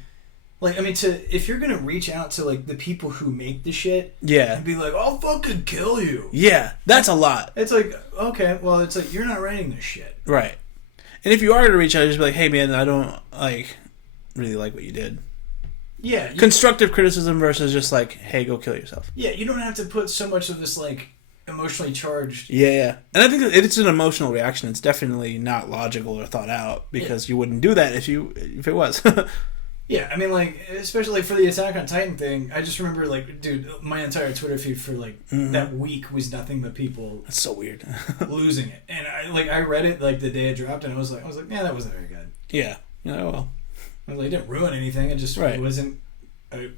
like. I mean, if you're gonna reach out to like the people who make the shit, and be like, I'll fucking kill you. Yeah, that's a lot. It's like okay, well, it's like you're not writing this shit, right? And if you are gonna reach out, just be like, hey man, I don't really like what you did. Yeah. Constructive criticism versus just like, hey, go kill yourself. Yeah, you don't have to put so much of this like emotionally charged. Yeah. And I think that it's an emotional reaction. It's definitely not logical or thought out because you wouldn't do that if it was. Yeah, I mean, like, especially for the Attack on Titan thing, I just remember, like, dude, my entire Twitter feed for, like, that week was nothing but people... That's so weird. losing it. And, I read it, like, the day it dropped, and I was like, yeah, that wasn't very good. Yeah. Well. I was like, it didn't ruin anything. It just wasn't,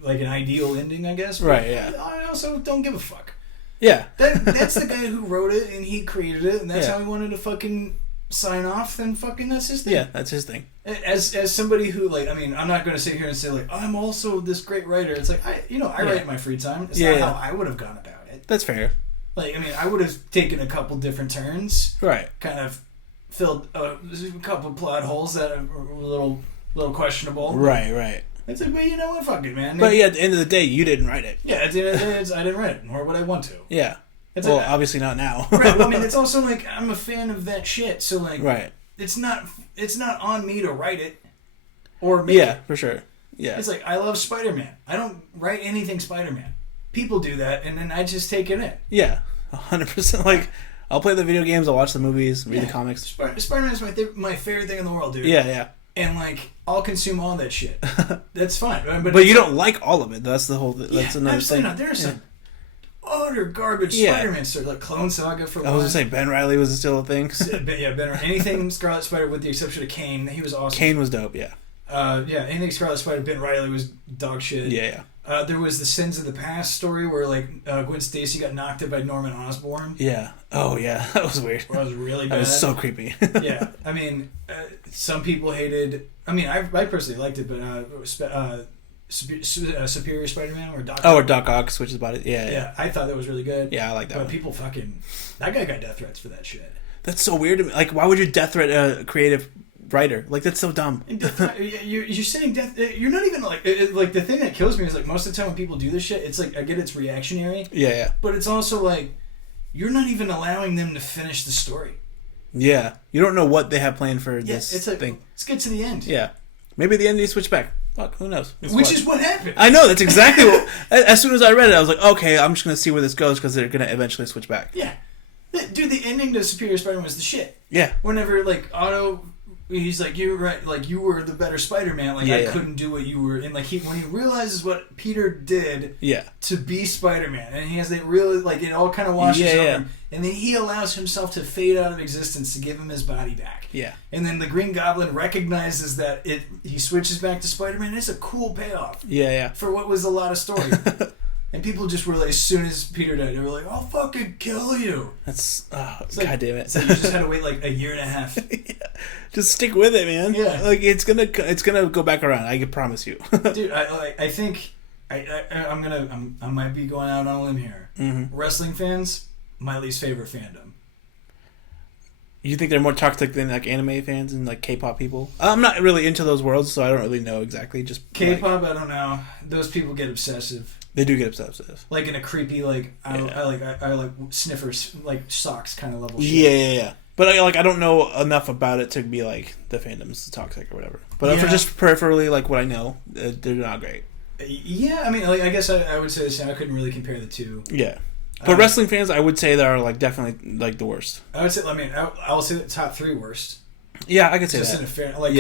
like, an ideal ending, I guess. But right, yeah. I also don't give a fuck. Yeah. That's the guy who wrote it, and he created it, and that's how he wanted to fucking sign off, then fucking that's his thing. Yeah, that's his thing. As somebody who, like, I mean, I'm not going to sit here and say, like, I'm also this great writer. It's like, I write in my free time. It's not how I would have gone about it. That's fair. Like, I mean, I would have taken a couple different turns. Right. Kind of filled a couple plot holes that are a little questionable. Right. It's like, well, you know what? Fuck it, man. But yeah, at the end of the day, you didn't write it. Yeah, at the end of the day, I didn't write it, nor would I want to. Yeah. It's well, like, obviously not now. Right. Well, I mean, it's also like I'm a fan of that shit, so like, right. It's not on me to write it or make it. For sure. Yeah. It's like I love Spider-Man. I don't write anything Spider-Man. People do that, and then I just take it in. Yeah, 100%. Like, I'll play the video games, I'll watch the movies, read the comics. Spider-Man is my favorite thing in the world, dude. Yeah. And like, I'll consume all that shit. That's fine. But you don't like all of it. That's the whole. That's another thing. Not. There's some utter garbage Spider-Man story, like Clone Saga for one. I was gonna say Ben Reilly was still a thing. Ben. Anything Scarlet Spider, with the exception of Kane, he was awesome. Kane was dope. Yeah. Anything Scarlet Spider, Ben Reilly was dog shit. Yeah. There was the Sins of the Past story where like Gwen Stacy got knocked up by Norman Osborn. Yeah. Oh yeah, that was weird. That was really bad. That was so creepy. Yeah. I mean, some people hated. I mean, I personally liked it, but Superior Spider-Man or Doc. Or Doc Ock, which is about it. Yeah, yeah. I thought that was really good. Yeah, I like that. But one. people that guy got death threats for that shit. That's so weird to me. Like, why would you death threat a creative writer? Like, that's so dumb. You're saying death. You're not even like the thing that kills me is like most of the time when people do this shit, it's like I get it's reactionary. Yeah. But it's also like you're not even allowing them to finish the story. Yeah, you don't know what they have planned for this it's like, thing. Let's get to the end. Yeah, maybe at the end they switch back. Fuck, who knows? Which is what happened. I know, that's exactly what... As soon as I read it, I was like, okay, I'm just going to see where this goes because they're going to eventually switch back. Yeah. Dude, the ending to Superior Spider-Man was the shit. Yeah. Whenever, like, Otto... He's like, you're right, like, you were the better Spider-Man, like, I couldn't do what you were, and, like, when he realizes what Peter did to be Spider-Man, and he has that real, like, it all kind of washes over him, and then he allows himself to fade out of existence to give him his body back. Yeah. And then the Green Goblin recognizes that he switches back to Spider-Man, and it's a cool payoff. Yeah. For what was a lot of story. And people just were like, as soon as Peter died, they were like, "I'll fucking kill you." That's like, God damn it! So you just had to wait like a year and a half. Just stick with it, man. Yeah, like it's gonna go back around. I can promise you, dude. I think I might be going out on a limb here. Mm-hmm. Wrestling fans, my least favorite fandom. You think they're more toxic than like anime fans and like K-pop people? I'm not really into those worlds, so I don't really know exactly. Just K-pop, I don't know. Those people get obsessive. They do get obsessive, like in a creepy, like I like sniffers, like socks kind of level shit. Yeah. But I don't know enough about it to be like the fandom's toxic or whatever. But for just peripherally, like what I know, they're not great. Yeah, I mean, like I guess I would say the same. I couldn't really compare the two. Yeah, but wrestling fans, I would say they are like definitely like the worst. I would say, I'll say the top 3 worst. Yeah, I could say just that. Just in a fair, like,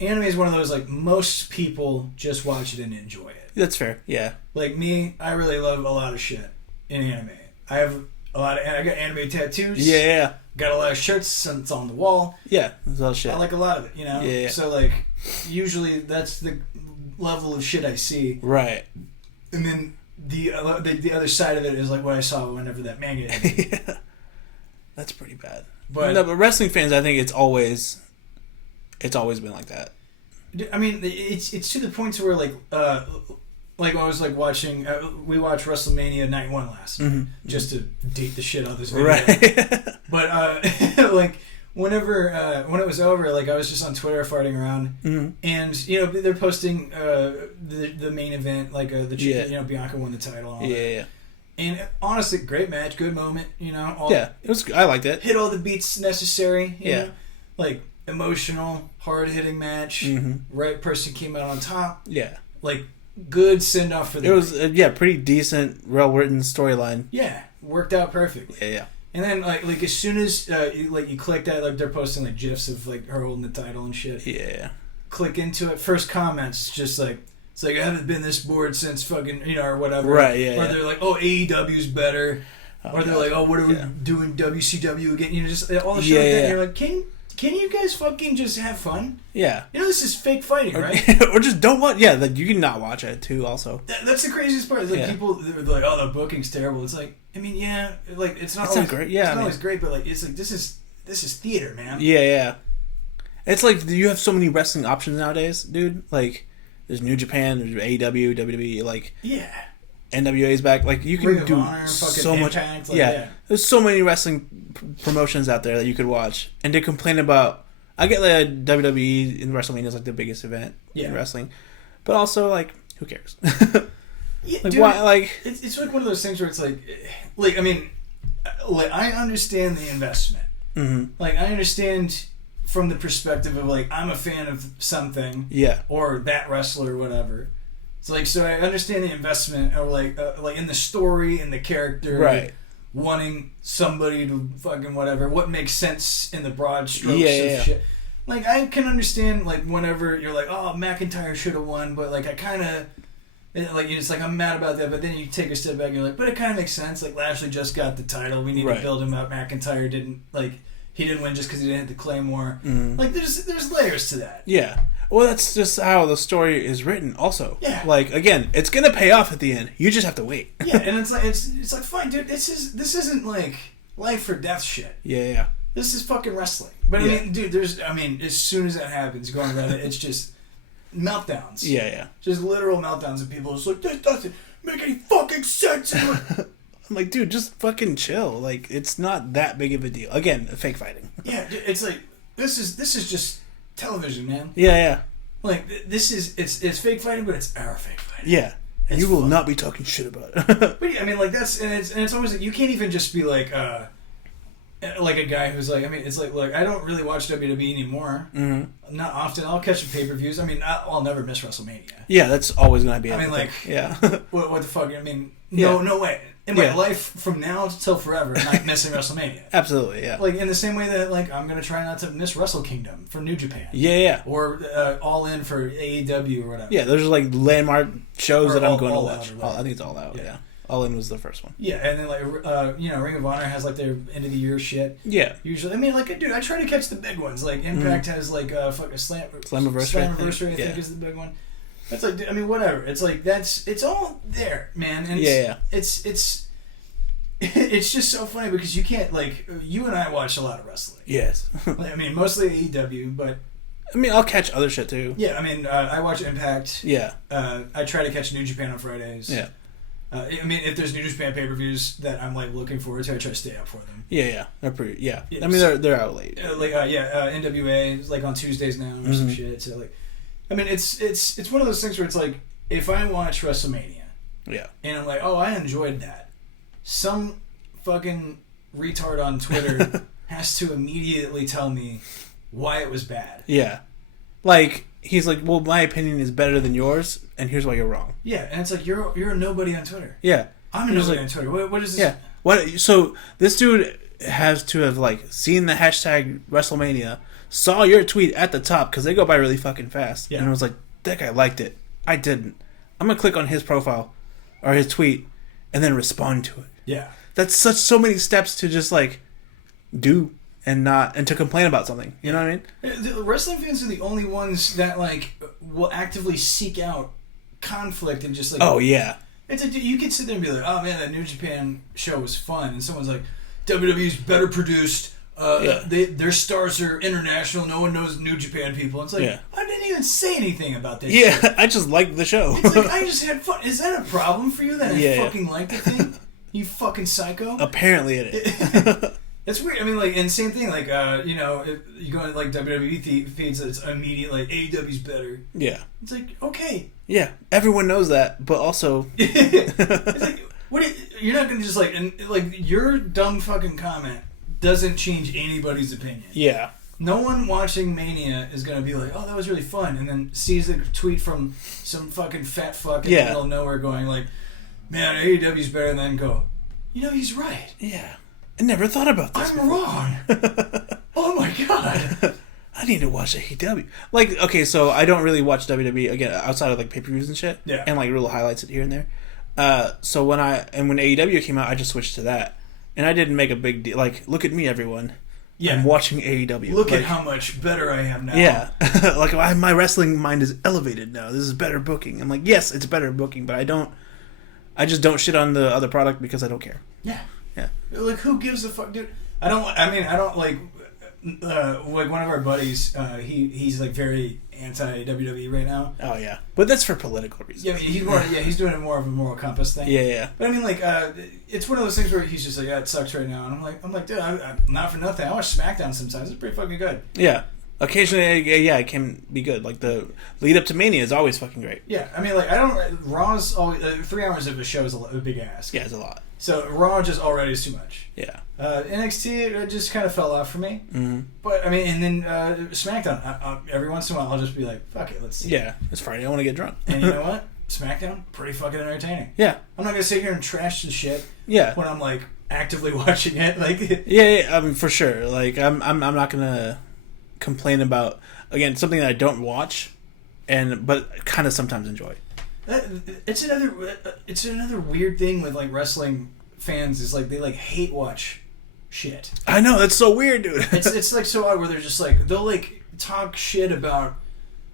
anime is one of those like most people just watch it and enjoy it. That's fair. Yeah. Like me, I really love a lot of shit in anime. I got anime tattoos. Yeah. Got a lot of shirts. It's on the wall. Yeah, that's all shit. I like a lot of it. You know. Yeah. So like, usually that's the level of shit I see. Right. And then the other side of it is like what I saw whenever that manga ended. Yeah. That's pretty bad. But wrestling fans, I think it's always been like that. I mean, it's to the point where like I was like watching. We watched WrestleMania Night 1 last night just to date the shit out of this video. Right. But like whenever when it was over, like I was just on Twitter farting around, and you know they're posting the main event, like Bianca won the title. And all that. And honestly, great match, good moment. You know. It was. I liked it. Hit all the beats necessary. You know? Like emotional, hard-hitting match. Right person came out on top. Yeah. Like. Good send off for the. It was pretty decent, well written storyline. Yeah, worked out perfectly. Yeah. And then like as soon as you click that, like they're posting like gifs of like her holding the title and shit. Yeah. Click into it. First comments just like it's like I haven't been this bored since fucking or whatever. Right. Yeah. Or they're like, oh, AEW's better. Or they're like, oh, what are we doing WCW again? Just all the shit like that. And you're like, Can you guys fucking just have fun? Yeah. You know this is fake fighting, right? Or just don't watch. Yeah, like you can not watch it too. Also, that's the craziest part. It's like people they're like, "Oh, the booking's terrible." It's like, I mean, yeah, like it's not always great. Yeah, it's not always great, but like it's like this is theater, man. Yeah. It's like you have so many wrestling options nowadays, dude. Like there's New Japan, there's AEW, WWE, like NWA's back. Like you can do so much. Like, there's so many wrestling promotions out there that you could watch, and to complain about. I get like WWE in WrestleMania is like the biggest event in wrestling, but also like who cares? Like dude, why? Like it's like one of those things where it's like I mean, like I understand the investment. Like I understand from the perspective of like I'm a fan of something, or that wrestler or whatever. It's like so I understand the investment or like in the story and the character, right? Wanting somebody to fucking whatever. What makes sense in the broad strokes of shit. Like I can understand like whenever you're like, oh, McIntyre should have won, but like I kind of like it's like I'm mad about that. But then you take a step back and you're like, but it kind of makes sense. Like Lashley just got the title. We need to build him up. McIntyre didn't he didn't win just because he didn't hit the Claymore. Like there's layers to that. Yeah. Well, that's just how the story is written. Also, like again, it's gonna pay off at the end. You just have to wait. And it's like fine, dude. This isn't like life or death shit. Yeah. This is fucking wrestling. But I mean, dude, as soon as that happens, going about it, it's just meltdowns. Yeah. Just literal meltdowns of people just like, this doesn't make any fucking sense. I'm like, dude, just fucking chill. Like, it's not that big of a deal. Again, fake fighting. Yeah, it's like this is just television, man. Yeah. Like it's fake fighting, but it's our fake fighting. Yeah. And you will not be talking shit about it. But I mean, like that's and it's always like you can't even just be like a guy who's like, I mean, it's like I don't really watch WWE anymore. Mm-hmm. Not often. I'll catch the pay-per-views. I mean, I'll never miss WrestleMania. Yeah, that's always gonna be. I mean, like, yeah. what the fuck? I mean, no way. In my life, from now till forever, I'm not missing WrestleMania. Absolutely, yeah. Like in the same way that like I'm gonna try not to miss Wrestle Kingdom for New Japan. Yeah. Or All In for AEW or whatever. Yeah, those are like landmark shows or that I'm going to watch. I think it's All Out. Yeah. All In was the first one. Yeah, and then like Ring of Honor has like their end of the year shit. Yeah. Usually, I mean, like, dude, I try to catch the big ones. Like Impact has like fucking Slammiversary. I think is the big one. That's like, I mean, whatever. It's like it's all there, man. And it's just so funny because you can't like you and I watch a lot of wrestling. Yes. I mean, mostly AEW, but I mean, I'll catch other shit too. Yeah, I mean, I watch Impact. Yeah. I try to catch New Japan on Fridays. Yeah. I mean, if there's New Japan pay-per-views that I'm like looking forward to, I try to stay up for them. Yeah, they're pretty. Yeah, I mean they're out late. NWA is like on Tuesdays now or some shit. So like, I mean, it's one of those things where it's like if I watch WrestleMania, and I'm like, oh, I enjoyed that. Some fucking retard on Twitter has to immediately tell me why it was bad. Yeah, like. He's like, well, my opinion is better than yours, and here's why you're wrong. Yeah, and it's like you're a nobody on Twitter. Yeah, I'm a nobody on Twitter. What is this? Yeah, what? So this dude has to have like seen the hashtag WrestleMania, saw your tweet at the top because they go by really fucking fast, and was like, that guy liked it. I didn't. I'm gonna click on his profile or his tweet, and then respond to it. Yeah, that's so many steps to just like do. And to complain about something, you know what I mean? The wrestling fans are the only ones that like will actively seek out conflict and just like. Oh yeah. It's you can sit there and be like, oh man, that New Japan show was fun, and someone's like, WWE's better produced. Their stars are international. No one knows New Japan people. It's like I didn't even say anything about this. Yeah, shit. I just liked the show. It's like I just had fun. Is that a problem for you that I fucking liked the thing? You fucking psycho. Apparently it is. It's weird. I mean, like, and same thing. Like, if you go into like WWE feeds, it's immediate. Like AEW's better. Yeah. It's like okay. Yeah, everyone knows that, but also, it's like you're not gonna just like your dumb fucking comment doesn't change anybody's opinion. Yeah. No one watching Mania is gonna be like, oh, that was really fun, and then sees a tweet from some fucking fat fuck in the middle of nowhere going like, man, AEW's better, and then go, he's right. Yeah. I never thought about this. I'm wrong. Oh my god. I need to watch AEW. Like, okay, so I don't really watch WWE again outside of like pay-per-views and shit. Yeah. And like little highlights here and there. So when AEW came out, I just switched to that, and I didn't make a big deal. Like, look at me, everyone. Yeah. I'm watching AEW. Look at how much better I am now. Yeah. Like my wrestling mind is elevated now. This is better booking. I'm like, yes, it's better booking, but I just don't shit on the other product because I don't care. Yeah. Yeah. Like, who gives a fuck, dude? I don't like one of our buddies. He's like very anti WWE right now. Oh yeah, but that's for political reasons. Yeah, he's doing it more of a moral compass thing. Yeah. But I mean, like, it's one of those things where he's just like, yeah, it sucks right now, and I'm like, dude, I'm not for nothing. I watch SmackDown sometimes. It's pretty fucking good. Yeah. Occasionally, it can be good. Like the lead up to Mania is always fucking great. Yeah, I mean, like Raw's always 3 hours of a show is a big ask. Yeah, it's a lot. So Raw just already is too much. Yeah. NXT just kind of fell off for me. Mm-hmm. But I mean, and then SmackDown. Every once in a while, I'll just be like, "Fuck it, let's see." Yeah, it's Friday. I want to get drunk. And you know what? SmackDown, pretty fucking entertaining. Yeah. I'm not gonna sit here and trash the shit. Yeah. When I'm like actively watching it, like. Yeah. I mean, for sure. Like, I'm not gonna complain about again something that I don't watch, but kind of sometimes enjoy. It's another weird thing with like wrestling fans is like they like hate watch shit. I know, that's so weird, dude. it's like so odd where they're just like they'll like talk shit about,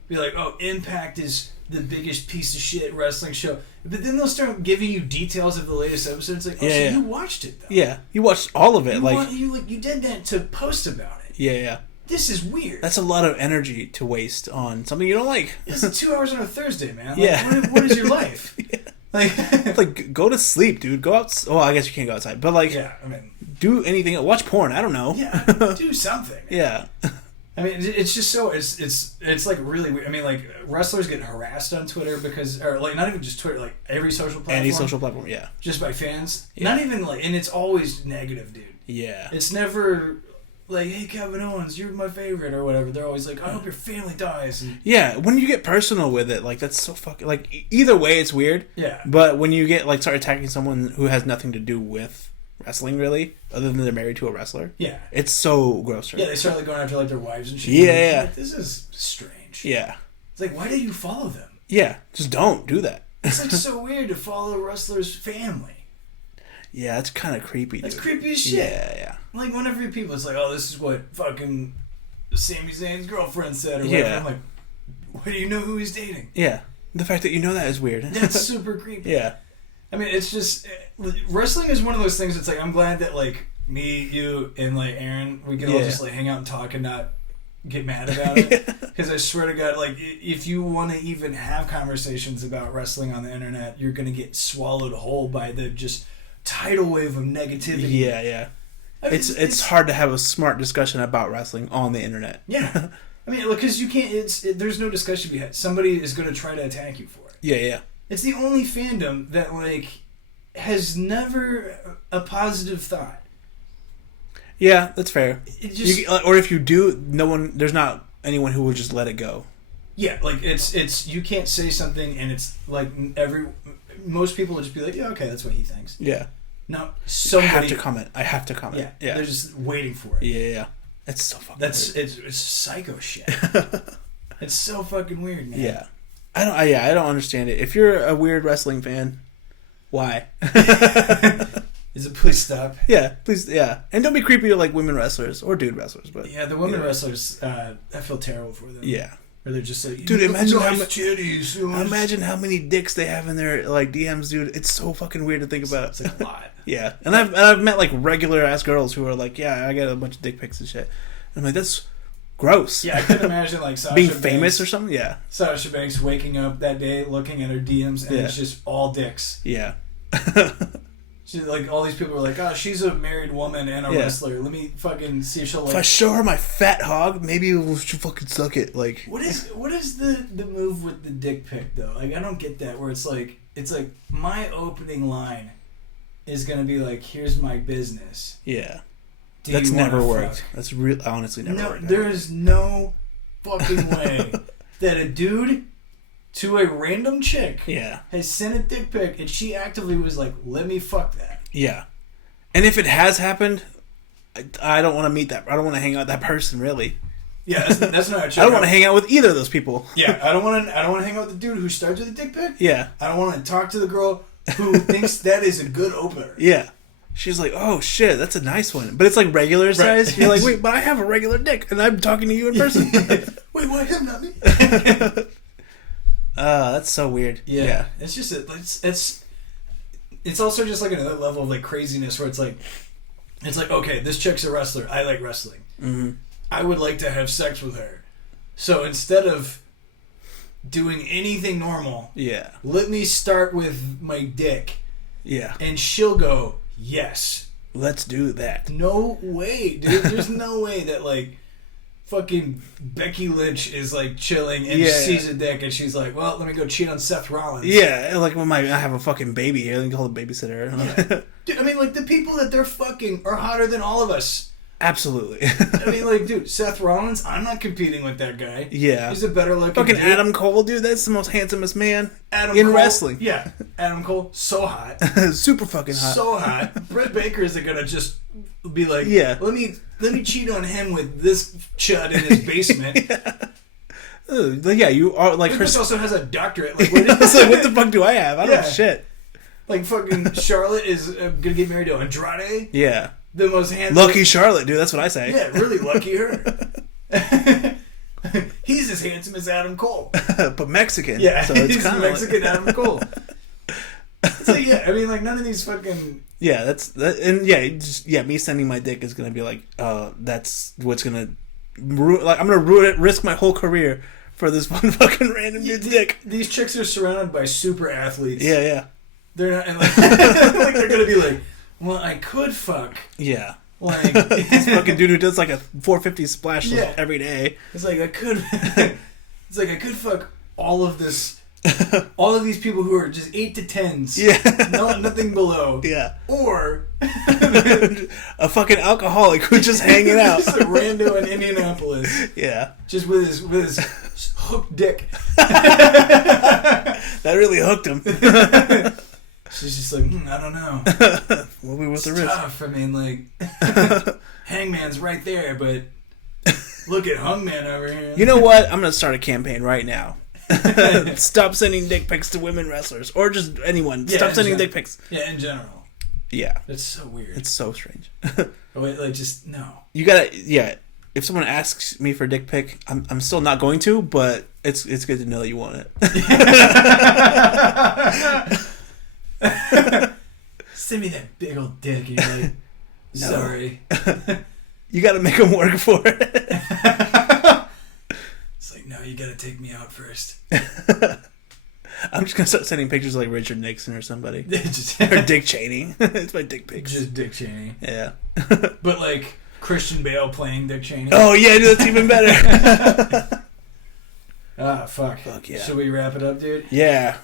be like, oh, Impact is the biggest piece of shit wrestling show, but then they'll start giving you details of the latest episode. It's like, oh, you watched it though. Yeah, you watched all of it. You did that to post about it. Yeah. this is weird. That's a lot of energy to waste on something you don't like. It's 2 hours on a Thursday, man. Like, Yeah. what is your life? Yeah. Like, go to sleep, dude. Go out. Well, I guess you can't go outside, but like, yeah, I mean, do anything. Watch porn. I don't know. Yeah, do something. Yeah. I mean, it's just so it's like really weird. I mean, like wrestlers get harassed on Twitter because, or like not even just Twitter, like every social platform. Any social platform, yeah. Just by fans. Yeah. Not even like, and it's always negative, dude. Yeah. It's never like, hey, Kevin Owens, you're my favorite or whatever. They're always like, I hope your family dies. And, yeah, when you get personal with it, like that's so fucking like either way it's weird. Yeah. But when you get like start attacking someone who has nothing to do with wrestling really, other than they're married to a wrestler. Yeah. It's so gross. Yeah, they start like going after like their wives and shit. Yeah. Like, this is strange. Yeah. It's like, why do you follow them? Yeah. Just don't do that. It's like so weird to follow a wrestler's family. Yeah, that's kind of creepy. That's dude. creepy as shit. Yeah. Like whenever people, it's like, oh, this is what fucking Sami Zayn's girlfriend said or whatever. Yeah. I'm like, why do you know who he's dating? Yeah. The fact that you know that is weird. That's super creepy. Yeah. I mean, it's just wrestling is one of those things. It's like I'm glad that like me, you, and like Aaron, we can all just like hang out and talk and not get mad about it. Because I swear to God, like if you want to even have conversations about wrestling on the internet, you're gonna get swallowed whole by the just tidal wave of negativity. Yeah. I mean, it's hard to have a smart discussion about wrestling on the internet. Yeah. I mean, because you can't. There's no discussion behind. Somebody is going to try to attack you for it. Yeah. It's the only fandom that like has never a positive thought. Yeah, that's fair. It just, or if you do, there's not anyone who will just let it go. Yeah, like it's you can't say something and it's like most people will just be like, yeah, okay, that's what he thinks. Yeah. No, I have to comment. Yeah. They're just waiting for it. Yeah. It's so fucking weird. It's psycho shit. It's so fucking weird, man. Yeah. I don't understand it. If you're a weird wrestling fan, why? Is it please stop? Yeah, please, yeah. And don't be creepy to like women wrestlers or dude wrestlers, but yeah, the women wrestlers, I feel terrible for them. Yeah. Or they're just like, dude, imagine imagine how many dicks they have in their like DMs, dude. It's so fucking weird to think about. It's like a lot. Yeah, and I've met like regular ass girls who are like, yeah, I got a bunch of dick pics and shit. And I'm like, that's gross. Yeah, I could imagine like Sasha being Banks, famous or something. Yeah, Sasha Banks waking up that day looking at her DMs and it's just all dicks. Yeah. She's like, all these people are like, oh, she's a married woman and a wrestler. Let me fucking see if she'll like. If I show her my fat hog, maybe she'll fucking suck it. Like, what is the move with the dick pic though? Like, I don't get that. Where it's like my opening line is gonna be like, here's my business. Yeah. That's never worked. That's honestly never worked. There is no fucking way that a dude to a random chick has sent a dick pic and she actively was like, let me fuck that. Yeah. And if it has happened, I don't want to meet that. I don't want to hang out with that person, really. Yeah, that's not a chick. I don't want to hang out with either of those people. Yeah, I don't want to hang out with the dude who starts with a dick pic. Yeah. I don't want to talk to the girl who thinks that is a good opener. Yeah. She's like, oh shit, that's a nice one. But it's like regular size. You're like, wait, but I have a regular dick and I'm talking to you in person. Wait, why him, not me? That's so weird. Yeah. It's just it's also just like another level of like craziness where it's like okay, this chick's a wrestler. I like wrestling. Mm-hmm. I would like to have sex with her. So instead of doing anything normal, let me start with my dick. Yeah. And she'll go, yes. Let's do that. No way, dude. There's no way that like fucking Becky Lynch is like chilling and sees a dick and she's like, well, let me go cheat on Seth Rollins. Yeah, like when I have a fucking baby here, they call a babysitter. Yeah. Dude, I mean, like the people that they're fucking are hotter than all of us. Absolutely. I mean, like, dude, Seth Rollins, I'm not competing with that guy. Yeah. He's a better looking fucking dude. Adam Cole, dude, that's the most handsomest man in Cole, wrestling. Yeah. Adam Cole, so hot. Super fucking hot. So hot. Britt Baker is gonna just be like, let me cheat on him with this chud in his basement. Yeah, you are like her. Also has a doctorate. Like, what the fuck do I have? I don't have shit. Like fucking Charlotte is gonna get married to Andrade. Yeah. The most handsome. Lucky Charlotte, dude. That's what I say. Yeah, really lucky her. He's as handsome as Adam Cole, but Mexican. Yeah, so it's he's kind of Mexican Adam Cole. So yeah, I mean, like none of these fucking. Yeah, and me sending my dick is gonna be like, that's what's gonna I'm gonna risk my whole career for this one fucking random dude's dick. These chicks are surrounded by super athletes. Yeah. They're not like, like they're gonna be like, well, I could fuck. Yeah. Like this fucking dude who does like a 450 splash every day. It's like I could. It's like I could fuck all of this, all of these people who are just 8 to 10s. Yeah. Nothing below. Yeah. Or a fucking alcoholic who's just hanging out. Just a rando in Indianapolis. Yeah. Just with his hooked dick. That really hooked him. She's just like, I don't know. What we with the risk? Tough. I mean, like, Hangman's right there, but look at Hungman over here. You know what? I'm gonna start a campaign right now. Stop sending dick pics to women wrestlers, or just anyone. Yeah, Stop sending dick pics. Yeah, in general. Yeah, it's so weird. It's so strange. Like, just no. You gotta. Yeah, if someone asks me for a dick pic, I'm still not going to, but it's good to know that you want it. Send me that big old dick. You're like, sorry. You got to make them work for it. It's like, no, you got to take me out first. I'm just gonna start sending pictures of like Richard Nixon or somebody, or Dick Cheney. It's my dick pics. Just Dick Cheney. Yeah. But like Christian Bale playing Dick Cheney. Oh yeah, dude, that's even better. Fuck. Fuck yeah. Should we wrap it up, dude? Yeah.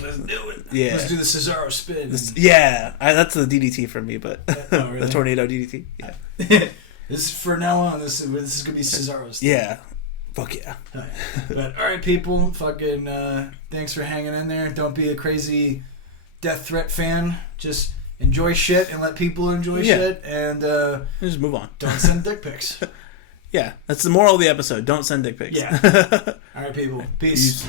Let's do it. Yeah. Let's do the Cesaro spin. That's the DDT for me, but really? The tornado DDT. Yeah. This for now on. This is gonna be Cesaro's. Yeah. Fuck yeah. But all right, people. Fucking thanks for hanging in there. Don't be a crazy death threat fan. Just enjoy shit and let people enjoy shit, and just move on. Don't send dick pics. Yeah, that's the moral of the episode. Don't send dick pics. Yeah. All right, people. Peace.